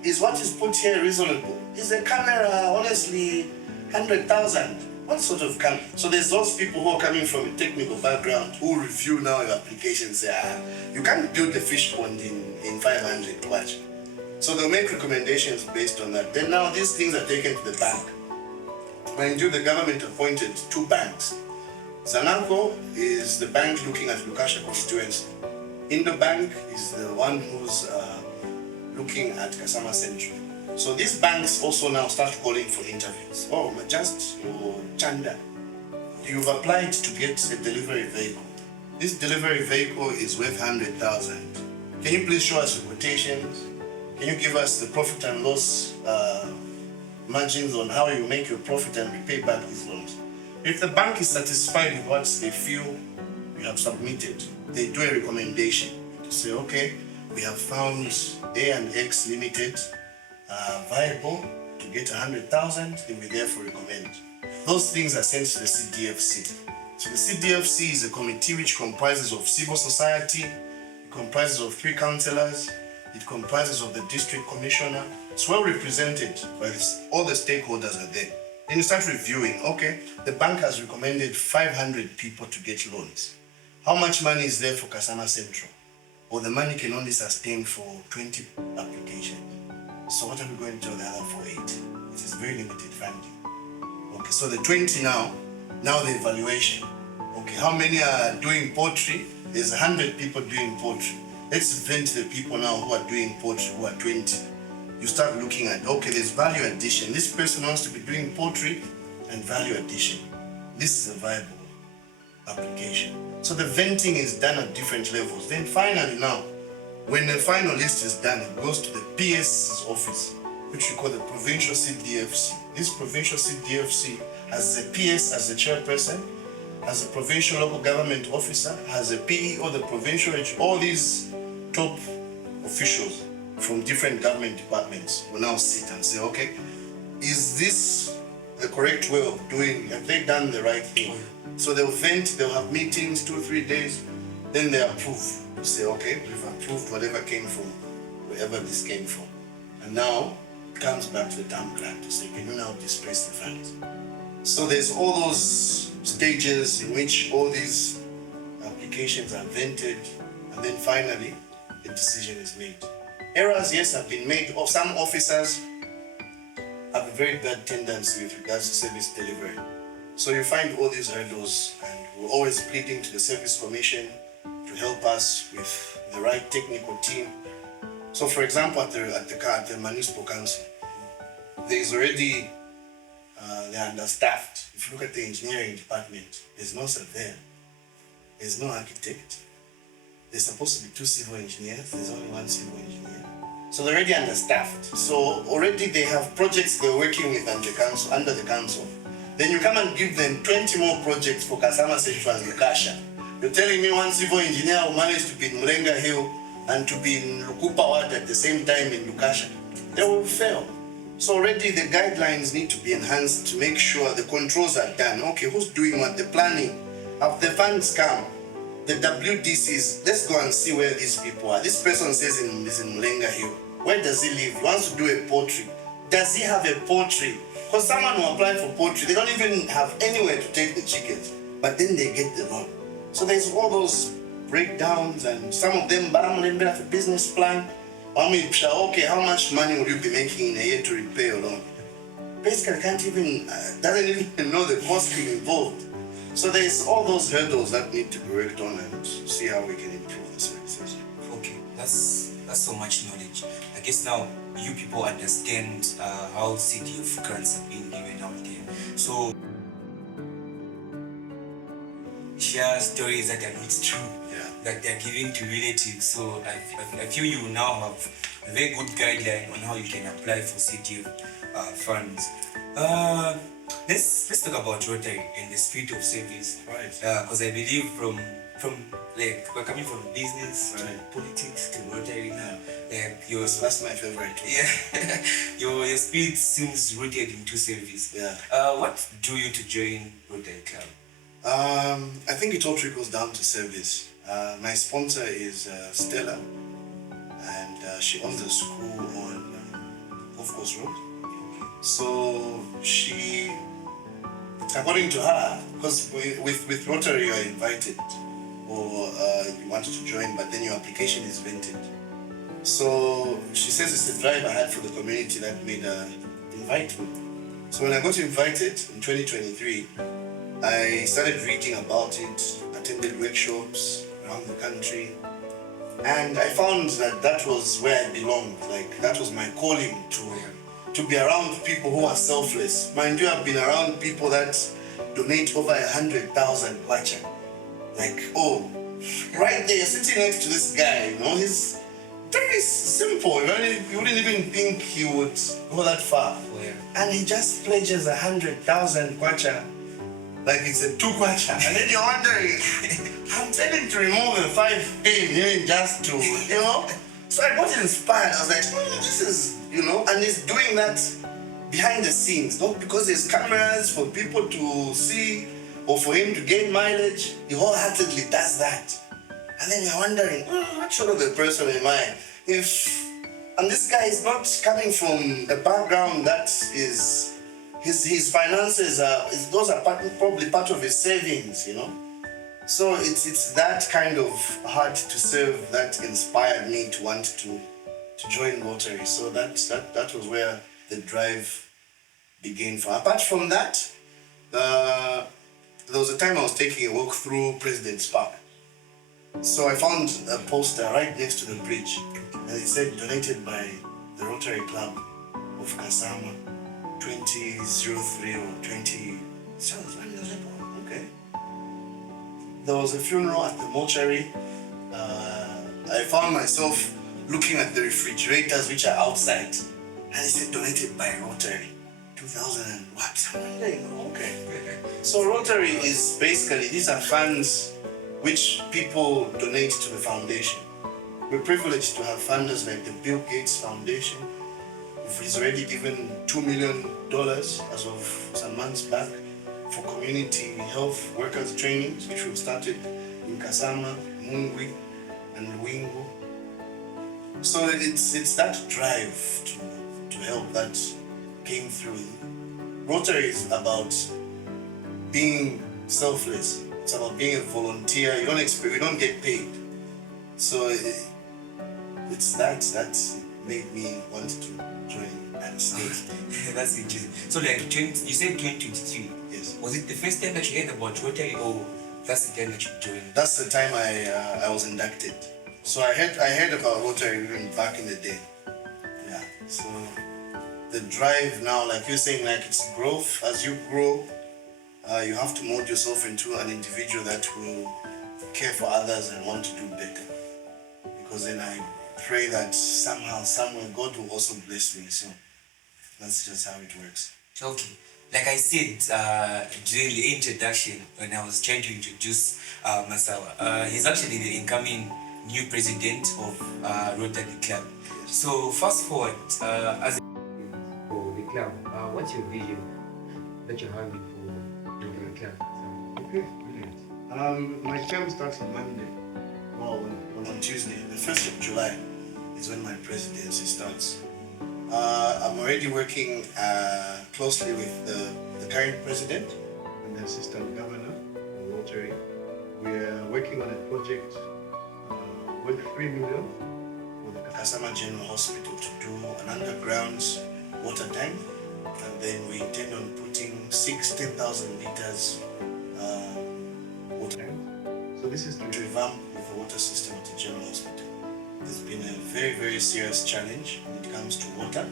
Is what is put here reasonable? Is a camera honestly 100,000? What sort of camera? So there's those people who are coming from a technical background who review now your application, say, you can't build a fish pond in 500 watch. So they'll make recommendations based on that. Then now these things are taken to the bank. Mind you, the government appointed 2 banks. Zanaco is the bank looking at Lukasha constituency. Indobank is the one who's looking at Kasama Central. So these banks also now start calling for interviews. Oh, Majest or Chanda, you've applied to get a delivery vehicle. This delivery vehicle is worth 100,000. Can you please show us your quotations? Can you give us the profit and loss margins on how you make your profit and repay back these loans? If the bank is satisfied with what they feel you have submitted, they do a recommendation to say, okay, we have found A and X Limited viable to get 100,000, then we therefore recommend. Those things are sent to the CDFC. So the CDFC is a committee which comprises of civil society, it comprises of 3 councillors, it comprises of the district commissioner. It's well represented by all the stakeholders are there. Then you start reviewing, okay, the bank has recommended 500 people to get loans. How much money is there for Kasama Central? Or the money can only sustain for 20 applications. So what are we going to tell the other for 8? It is very limited funding. Okay, so the 20 now the evaluation. Okay, how many are doing poultry? There's 100 people doing poultry. Let's vent the people now who are doing poultry, who are 20. You start looking at, okay, there's value addition. This person wants to be doing poultry and value addition. This is a viable application. So the venting is done at different levels. Then finally now, when the final list is done, it goes to the PS's office, which we call the provincial CDFC. This provincial CDFC has a PS as the chairperson, has a provincial local government officer, has a PEO, the provincial, all these top officials from different government departments will now sit and say, okay, is this the correct way of doing, have they done the right thing? So they'll vent, they'll have meetings 2-3 days, then they approve. They say, okay, we've approved whatever came from, wherever this came from. And now it comes back to the town grant to say, can you now disperse the funds? So there's all those stages in which all these applications are vented, and then finally a decision is made. Errors, yes, have been made. Or some officers have a very bad tendency with regards to service delivery. So you find all these hurdles, and we're always pleading to the Service Commission to help us with the right technical team. So for example, at the municipal council, there is already, they're understaffed. If you look at the engineering department, there's no surveyor, there's no architect. There's supposed to be 2 civil engineers, there's only 1 civil engineer. So they're already understaffed. So already they have projects they're working with under the council. Then you come and give them 20 more projects for Kasama Central and Lukasha. You're telling me 1 civil engineer will manage to be in Mlenga Hill and to be in Lukupa Ward at the same time in Lukasha? They will fail. So already the guidelines need to be enhanced to make sure the controls are done. Okay, who's doing what? The planning. Have the funds come? The WDCs, let's go and see where these people are. This person says he's in Mlenga Hill. Where does he live? He wants to do a poultry. Does he have a poultry? Because someone who applied for poultry, they don't even have anywhere to take the chickens, but then they get the loan. So there's all those breakdowns, and some of them have a business plan. Okay, how much money will you be making in a year to repay your loan? Basically, doesn't even know the cost involved. So there's all those hurdles that need to be worked on and see how we can improve the services. Okay, that's so much knowledge. I guess now you people understand how CDF grants are being given out there. So share stories that are not true, that they're giving to relatives. So I feel you now have a very good guideline on how you can apply for CDF funds. Let's talk about Rotary and the spirit of service, right? Because I believe from like we're coming from business to politics to Rotary now. That's my favorite. Yeah, your spirit seems rooted into service. Yeah. What drew you to join Rotary Club? I think it all trickles down to service. My sponsor is Stella, and she owns a school on Golf Course Road. So she, according to her, because with Rotary you are invited or you wanted to join, but then your application is vented. So she says it's a drive I had for the community that made her invite me. So when I got invited in 2023, I started reading about it, attended workshops around the country, and I found that that was where I belonged. Like, that was my calling to be around people who are selfless. Mind you, I've been around people that donate over 100,000 kwacha. Like, oh, right there, you're sitting next to this guy, you know, he's very simple. You wouldn't even think he would go that far. And he just pledges 100,000 kwacha like it's a 2 kwacha. And then you're wondering, I'm telling to remove a 5 pin just to, you know. So I got inspired. I was like, this is, you know, and he's doing that behind the scenes, not because there's cameras for people to see or for him to gain mileage. He wholeheartedly does that. And then you're wondering, what sort of a person am I? And this guy is not coming from a background that is, his finances those are probably part of his savings, you know. So it's that kind of heart to serve that inspired me to want to join Rotary. So that was where the drive began from. Apart from that, there was a time I was taking a walk through President's Park. So I found a poster right next to the bridge, and it said donated by the Rotary Club of Kasama, 2003 or 20. So I was like, oh, okay. There was a funeral at the mortuary. I found myself looking at the refrigerators which are outside, and it said donated by Rotary, 2000 and what? I'm wondering, okay. So Rotary is basically, these are funds which people donate to the foundation. We're privileged to have funders like the Bill Gates Foundation. He's already given $2 million as of some months back for community health workers trainings, which we've started in Kasama, Mungwi, and Wingu. So it's that drive to help that came through. Rotary is about being selfless. It's about being a volunteer. You don't get paid. So it's that made me want to join and stay. That's interesting. So like you said 2023. Yes. Was it the first time that you heard about Rotary, or that's the time that you joined? That's the time I was inducted. So I heard about Rotary even back in the day. Yeah. So the drive now, like you're saying, like it's growth. As you grow, you have to mold yourself into an individual that will care for others and want to do better. Because then I pray that somehow, somewhere, God will also bless me. So that's just how it works. Okay. Like I said during the introduction, when I was trying to introduce Masawa, he's actually the incoming new president of Rotary Club. So fast forward, as for the club, what's your vision that you're having for Rotary Club? Okay, brilliant. My term starts on Monday. Well, on Tuesday, the 1st of July is when my presidency starts. I'm already working closely with the current president and the assistant governor of Rotary. We are working on a project worth $3 million for the Kasama General Hospital to do an underground water tank, and then we intend on putting 10,000 liters water tank. So this is to revamp the water system at the General Hospital. There's been a very, very serious challenge when it comes to water.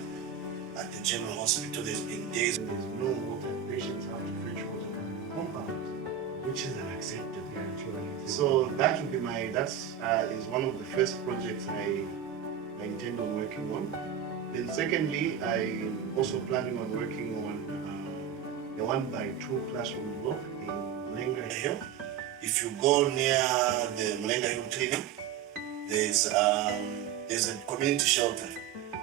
At the General Hospital, there's been days when there's no water, patients have to fetch water from the compound, which is unacceptable. So that would be is one of the first projects I intend on working on. Then secondly, I'm also planning on working on the 1x2 classroom block in Mlenga Hill. If you go near the Mlenga Hill Clinic, there's a community shelter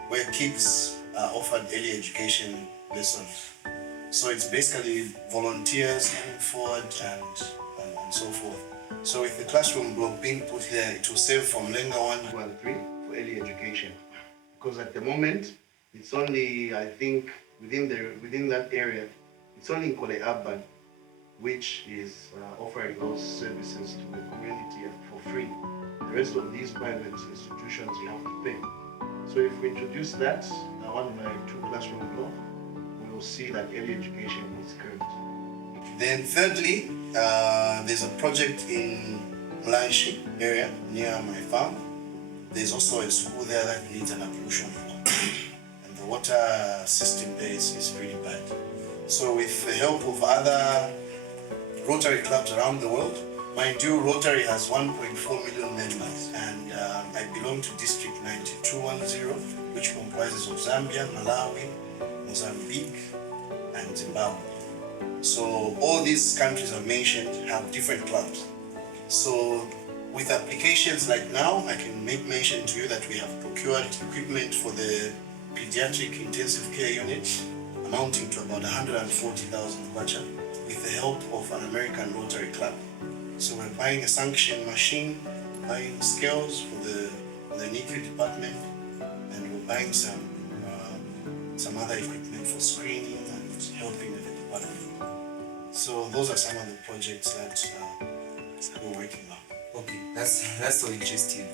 where kids are offered early education lessons. So it's basically volunteers coming forward and so forth. So with the classroom block being put here, it will save from Mlenga 1 to 3 for early education, because at the moment it's only, I think, within that area, it's only in Kole Urban which is offering those services to the community for free. The rest of these private institutions you have to pay. So if we introduce that, 1 by 2 classroom block, we will see that early education is curbed. Then thirdly, there's a project in Mlanshi area near my farm. There's also a school there that needs an ablution block. And the water system there is pretty bad. So with the help of other Rotary clubs around the world, mind you, Rotary has 1.4 million members, and I belong to District 9210, which comprises of Zambia, Malawi, Mozambique, and Zimbabwe. So all these countries I mentioned have different clubs. So with applications like now, I can make mention to you that we have procured equipment for the pediatric intensive care unit amounting to about 140,000 kwacha with the help of an American Rotary Club. So we're buying a suction machine, buying scales for the NICU department, and we're buying some other equipment for screening and helping with the department. So those are some of the projects that we're working on. Okay, that's so interesting.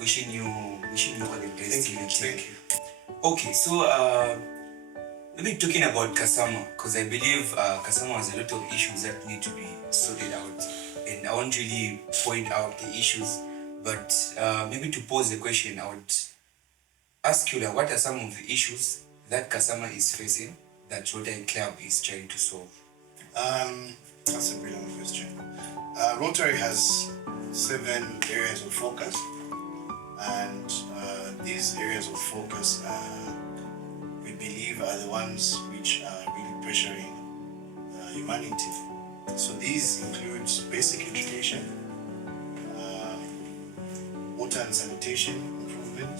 Wishing you all the best. Thank you. Okay, so maybe talking about Kasama, because I believe Kasama has a lot of issues that need to be sorted out, and I won't really point out the issues, but maybe to pose the question, I would ask you, what are some of the issues that Kasama is facing that Rotary Club is trying to solve? That's a brilliant question. Rotary has 7 areas of focus, and these areas of focus we believe are the ones which are really pressuring humanity. So these include basic education, water and sanitation improvement,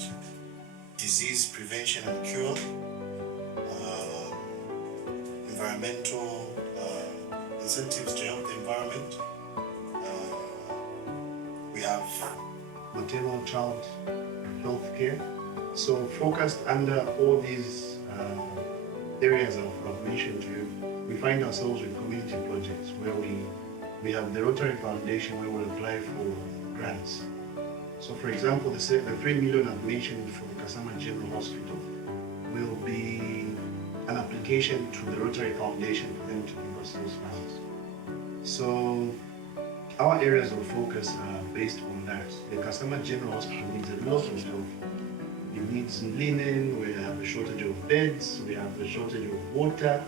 disease prevention and cure, environmental incentives to help the environment. We have maternal child health care. So focused under all these areas I've mentioned to you, we find ourselves with community projects where we have the Rotary Foundation where we apply for grants. So for example, the 3 million I've mentioned for the Kasama General Hospital will be an application to the Rotary Foundation for them to give us those funds. So our areas of focus are based on that. The Kasama General Hospital needs a lot of help. It needs linen, we have a shortage of beds, we have a shortage of water.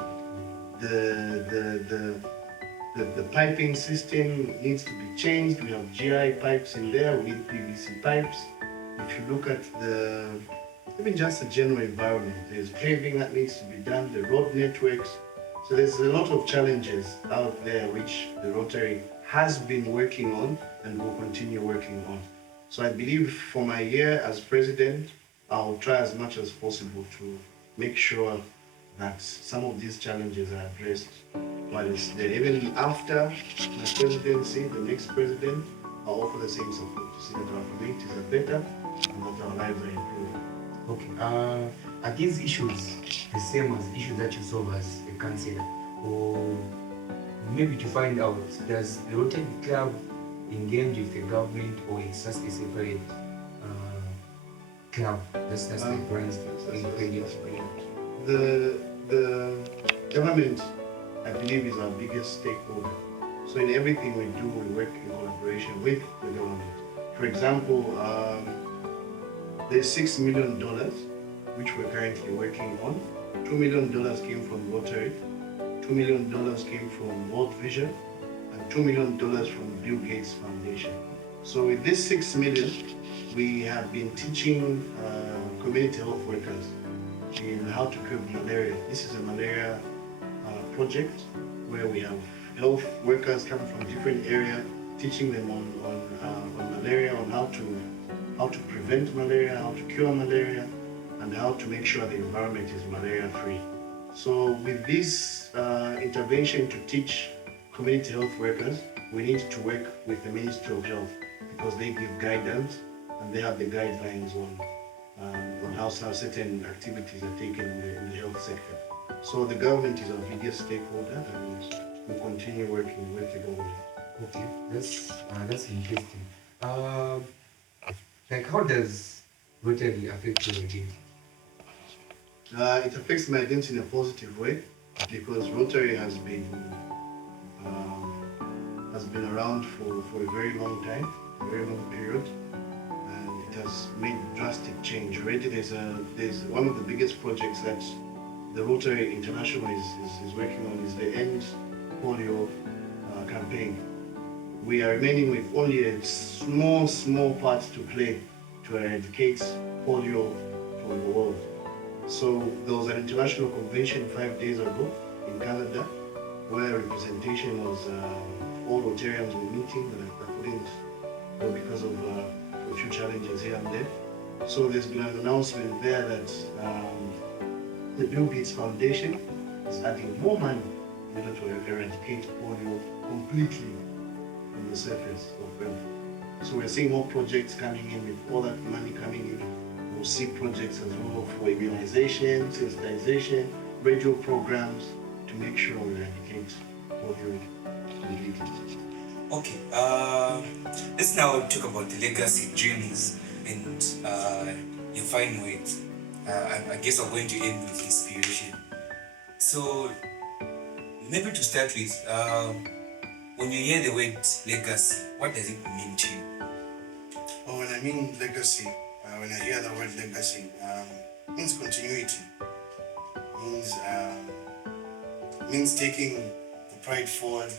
The piping system needs to be changed. We have GI pipes in there, we need PVC pipes. If you look at even just the general environment, there's paving that needs to be done, the road networks. So there's a lot of challenges out there which the Rotary has been working on and will continue working on. So I believe for my year as president, I'll try as much as possible to make sure that some of these challenges are addressed while it's there. Even after my presidency, the next president, I'll offer the same support to see that our communities are better and that our lives are improving. Okay. Are these issues the same as issues that you solve as a councillor? Or maybe to find out, does the Rotary Club engage with the government, or it's just a separate club? That's the branch ingredient. The government, I believe, is our biggest stakeholder. So in everything we do, we work in collaboration with the government. For example, there's $6 million which we're currently working on. $2 million came from Rotary, $2 million came from World Vision, and $2 million from Bill Gates Foundation. So with this $6 million, we have been teaching community health workers in how to curb malaria. This is a malaria project where we have health workers coming from different areas, teaching them on malaria, on how to prevent malaria, how to cure malaria, and how to make sure the environment is malaria-free. So with this intervention to teach community health workers, we need to work with the Ministry of Health because they give guidance and they have the guidelines on how some certain activities are taken in the health sector. So the government is our biggest stakeholder, and we continue working with the government. Okay, that's interesting. Um, like how does Rotary affect your identity? It affects my identity in a positive way because Rotary has been around for a very long time, a very long period, and it has made drastic change. Already there's one of the biggest projects that the Rotary International is working on is the End Polio campaign. We are remaining with only a small part to play to eradicate polio from the world. So there was an international convention 5 days ago in Canada where representation was all Rotarians were meeting, but I couldn't go because of a few challenges here and there. So there's been an announcement there that the Bill Gates Foundation is adding more money in order to eradicate polio completely from the surface of Earth. So we're seeing more projects coming in. With all that money coming in, we'll see projects as well for immunization, sensitization, radio programs to make sure we eradicate polio completely. Okay, let's now talk about the legacy, dreams, and your fine words. I guess I'm going to end with inspiration. So, maybe to start with, when you hear the word legacy, what does it mean to you? Well, when I mean legacy, when I hear the word legacy, means continuity. Means taking the pride forward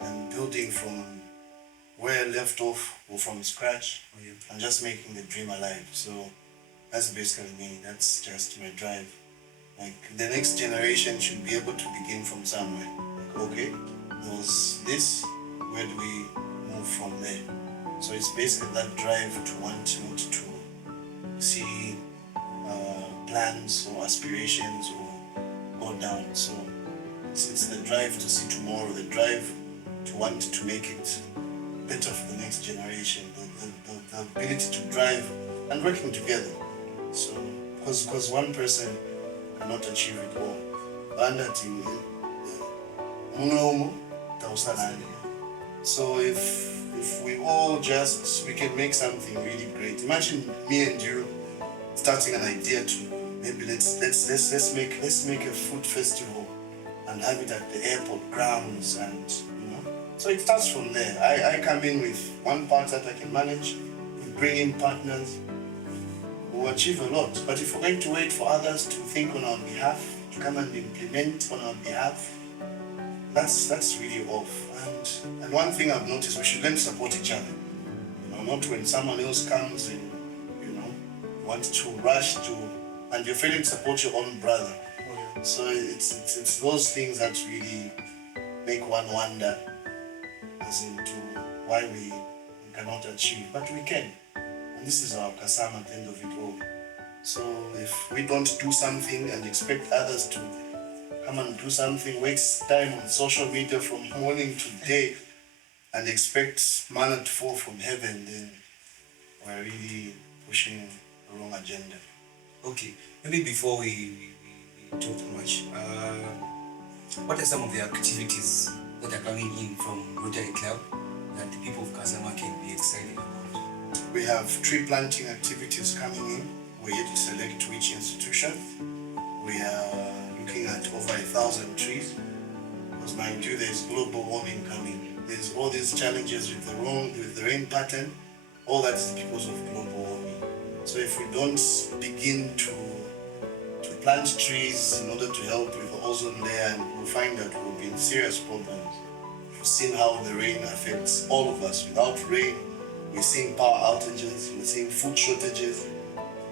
and building from where I left off or from scratch, and just making the dream alive. So that's basically me. That's just my drive. Like the next generation should be able to begin from somewhere. Like, okay, there was this, where do we move from there? So it's basically that drive to want not to see plans or aspirations or go down. So it's the drive to see tomorrow, the drive to want to make it better for the next generation, the ability to drive and working together. So, because one person cannot achieve it all. So if we all we can make something really great. Imagine me and you starting an idea to maybe let's make a food festival and have it at the airport grounds, and so it starts from there. I come in with one part that I can manage, we bring in partners, we'll achieve a lot. But if we're going to wait for others to think on our behalf, to come and implement on our behalf, that's really off. And one thing I've noticed, we should learn to support each other. Not when someone else comes and wants to rush to, and you're failing to support your own brother. So it's those things that really make one wonder as into why we cannot achieve, but we can. And this is our kasam at the end of it all. So if we don't do something and expect others to come and do something, waste time on social media from morning to day, and expect manna to fall from heaven, then we're really pushing the wrong agenda. Okay, maybe before we talk too much, what are some of the activities that are coming in from Rotary Club that the people of Kasama can be excited about? We have tree planting activities coming in. We're yet to select which institution. We are looking at over 1,000 trees, because mind you, there's global warming coming. There's all these challenges with the rain pattern. All that is because of global warming. So if we don't begin to plant trees in order to help with the ozone layer, and we'll find that we'll be in serious problems. We've seen how the rain affects all of us. Without rain, we're seeing power outages, we're seeing food shortages.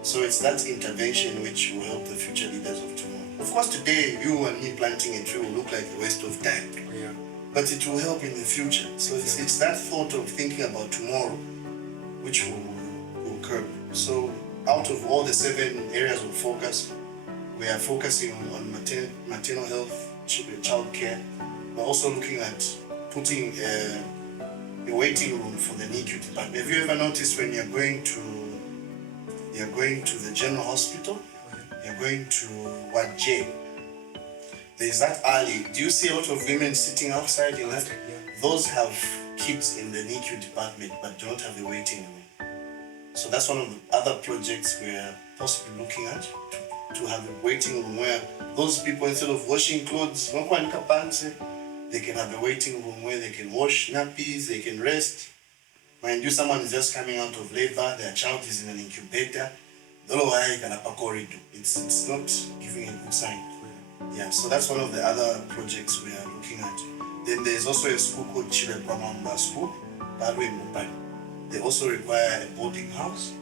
So it's that intervention which will help the future leaders of tomorrow. Of course, today, you and me planting a tree will look like a waste of time. But it will help in the future. So it's that thought of thinking about tomorrow which will curb. So out of all the 7 areas of focus, we are focusing on maternal health, child care. We're also looking at putting a waiting room for the NICU department. Have you ever noticed when you're going to the general hospital, you're going to what J? There's that alley. Do you see a lot of women sitting outside in that? Those have kids in the NICU department but do not have a waiting room. So that's one of the other projects we're possibly looking at, to have a waiting room where those people, instead of washing clothes, they can have a waiting room where they can wash nappies, they can rest. Mind you, someone is just coming out of labor, their child is in an incubator. It's not giving a good sign. Yeah, so that's one of the other projects we are looking at. Then there's also a school called Chile Pamamba School, Balwe Mumbai. They also require a boarding house.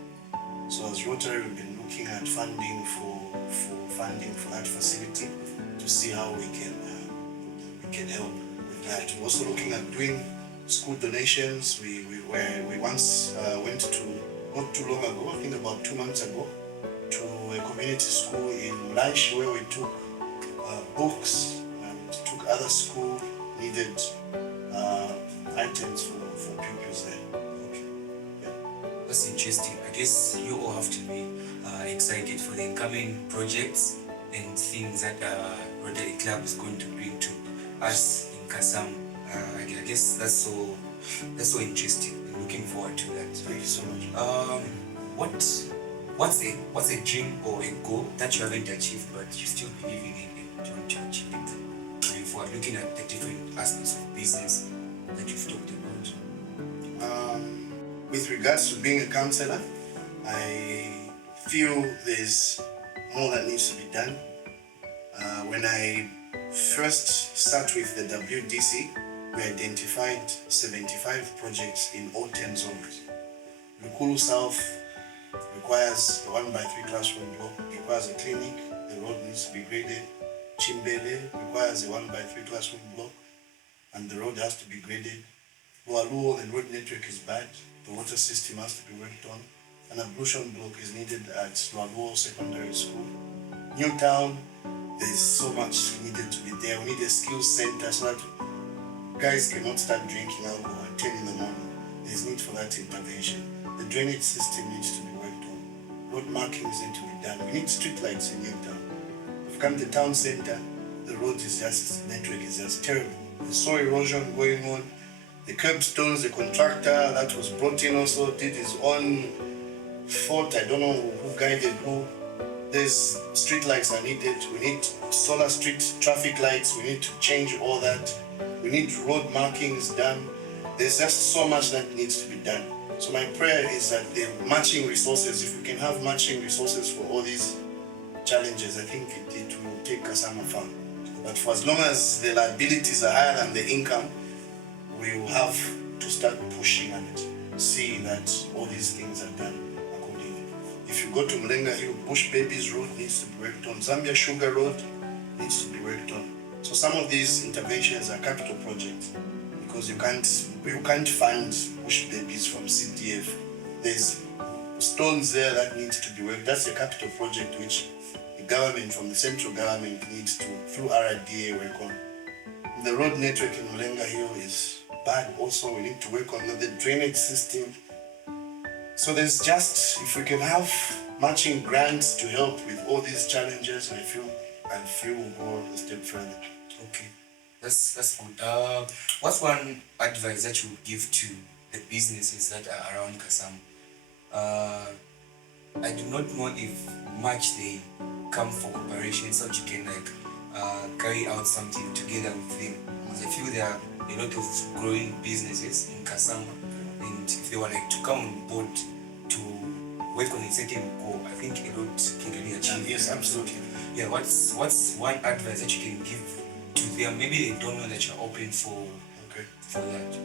So as Rotary, we've been looking at funding for that facility to see how we can help with that. We're also looking at doing school donations. We once went to, not too long ago, I think about 2 months ago, to a community school in Lanshi where we took books and took other school needed items for pupils there. Okay. Yeah. That's interesting. I guess you all have to be excited for the incoming projects and things that Rotary Club is going to bring to us in Kasam. I guess that's so interesting. I'm looking forward to that. Thank you so much. What's a dream or a goal that you haven't achieved but you still believe in it and you want to achieve it? Going forward, looking at the different aspects of business that you've talked about. With regards to being a counselor, I feel there's more that needs to be done. When I first started with the WDC, we identified 75 projects in all 10 zones. Lukulu South requires a 1x3 classroom block, requires a clinic, the road needs to be graded. Chimbele requires a 1x3 classroom block, and the road has to be graded. Lualuo, the road network is bad, the water system has to be worked on. An ablution block is needed at Lualuo Secondary School. Newtown, there's so much needed to be there. We need a skills center so that guys cannot start drinking alcohol at 10 in the morning. There's need for that intervention. The drainage system needs to be worked on. Road markings need to be done. We need street lights in Newtown. If you come to the town center, the road is just, the network is just terrible. There's soil erosion going on. The curbstones, the contractor that was brought in also did his own fault. I don't know who guided who. There's street lights are needed. We need solar street traffic lights. We need to change all that. We need road markings done. There's just so much that needs to be done. So my prayer is that the matching resources, if we can have matching resources for all these challenges, I think it will take Kasama far. But for as long as the liabilities are higher than the income, we will have to start pushing and see that all these things are done accordingly. If you go to Mlenga Hill, Bush Babies Road needs to be worked on. Zambia Sugar Road needs to be worked on. So some of these interventions are capital projects because you can't fund Bush Babies from CDF. There's stones there that needs to be worked. That's a capital project which the government from the central government needs to, through RDA, work on. The road network in Mlenga Hill is bad also. We need to work on the drainage system. So there's just, if we can have matching grants to help with all these challenges, I feel we'll go a step further. Okay, that's good. What's one advice that you would give to the businesses that are around Kasam? I do not know if much they come for cooperation so that you can carry out something together with them. Because I feel there are a lot of growing businesses in Kasam, and if they were to come on board to work on a certain goal, I think a lot can really achieve. Yes, absolutely. Yeah, what's one advice that you can give to them? Maybe they don't know that you're open for that.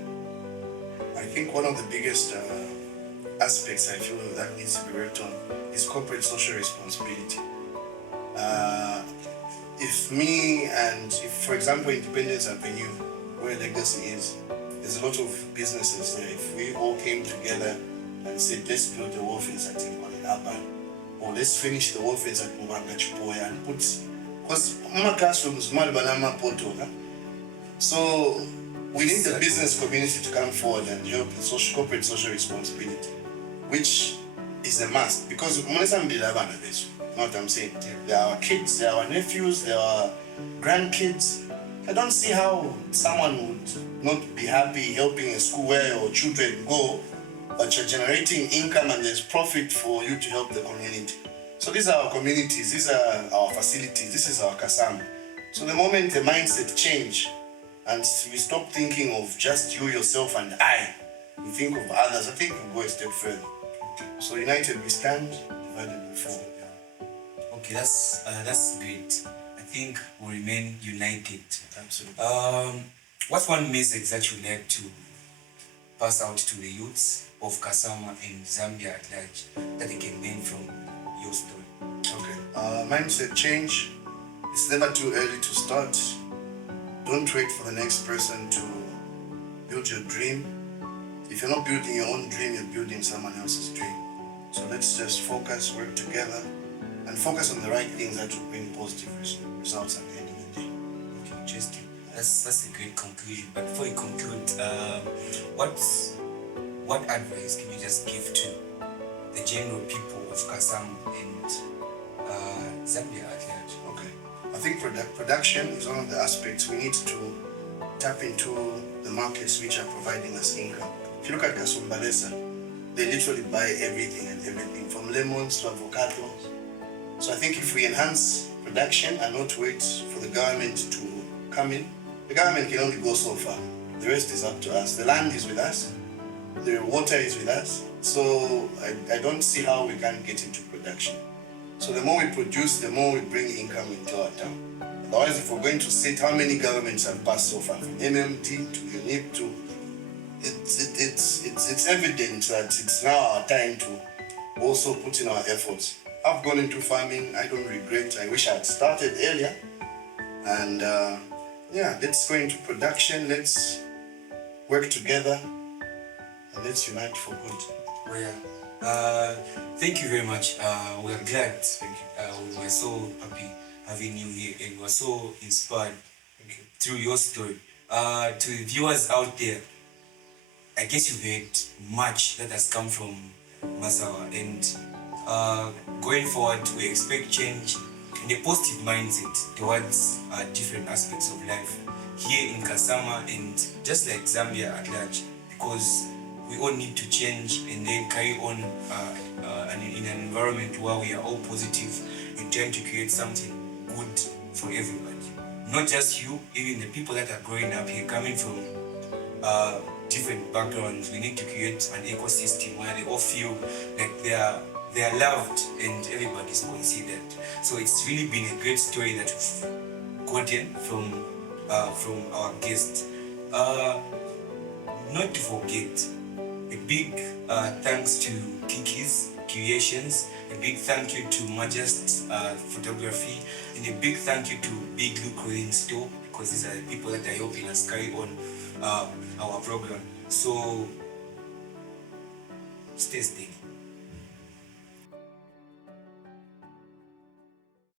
I think one of the biggest aspects I feel that needs to be worked on is corporate social responsibility. If for example, Independence Avenue, where Legacy is, there's a lot of businesses there. If we all came together and said, let's build the warfare at Aban, or let's finish the warfare at Mubanga Chipoya and put, because my classrooms, so we need the business community to come forward and help with corporate social responsibility, which is a must. Because you know what I'm saying? They are our kids, they are our nephews, they are our grandkids. I don't see how someone would not be happy helping a school where your children go, but you're generating income and there's profit for you to help the community. So these are our communities, these are our facilities, this is our Kasama. So the moment the mindset change and we stop thinking of just you, yourself, and I, we think of others, I think we'll go a step further. So united we stand, divided we fall. Okay, that's great. I think we'll remain united. Absolutely. What's one message that you'd like to pass out to the youths of Kasama and Zambia at large that they can learn from your story? Okay. Mindset change. It's never too early to start. Don't wait for the next person to build your dream. If you're not building your own dream, you're building someone else's dream. So let's just focus, work together, and focus on the right things that will bring positive results at the end of the day. Okay, interesting. That's a great conclusion. But before you conclude, what advice can you just give to the general people of Kasama and Zambia at large? Okay. I think production is one of the aspects we need to tap into the markets which are providing us income. If you look at Kasumbalesa, they literally buy everything and everything from lemons to avocados. So I think if we enhance production and not wait for the government to come in, the government can only go so far. The rest is up to us. The land is with us. The water is with us. So I don't see how we can get into production. So the more we produce, the more we bring income into our town. Otherwise, if we're going to sit how many governments have passed so far, from MMT to UNIP to, it's evident that it's now our time to also put in our efforts. I've gone into farming. I don't regret. I wish I had started earlier. And let's go into production. Let's work together and let's unite for good. Well, yeah. Thank you very much. We are glad. We were so happy having you here, and we were so inspired through your story. To the viewers out there, I guess you've heard much that has come from Masawa, and going forward, we expect change and a positive mindset towards different aspects of life here in Kasama and just like Zambia at large, because we all need to change and then carry on in an environment where we are all positive and trying to create something good for everybody. Not just you, even the people that are growing up here, coming from different backgrounds. We need to create an ecosystem where they all feel like they are loved and everybody's considered. So it's really been a great story that we've gotten from our guest. Not to forget, a big thanks to Kiki's Creations, a big thank you to Majest Photography, and a big thank you to Big Blue Clothing Store, because these are the people that are helping us carry on our program. So stay steady.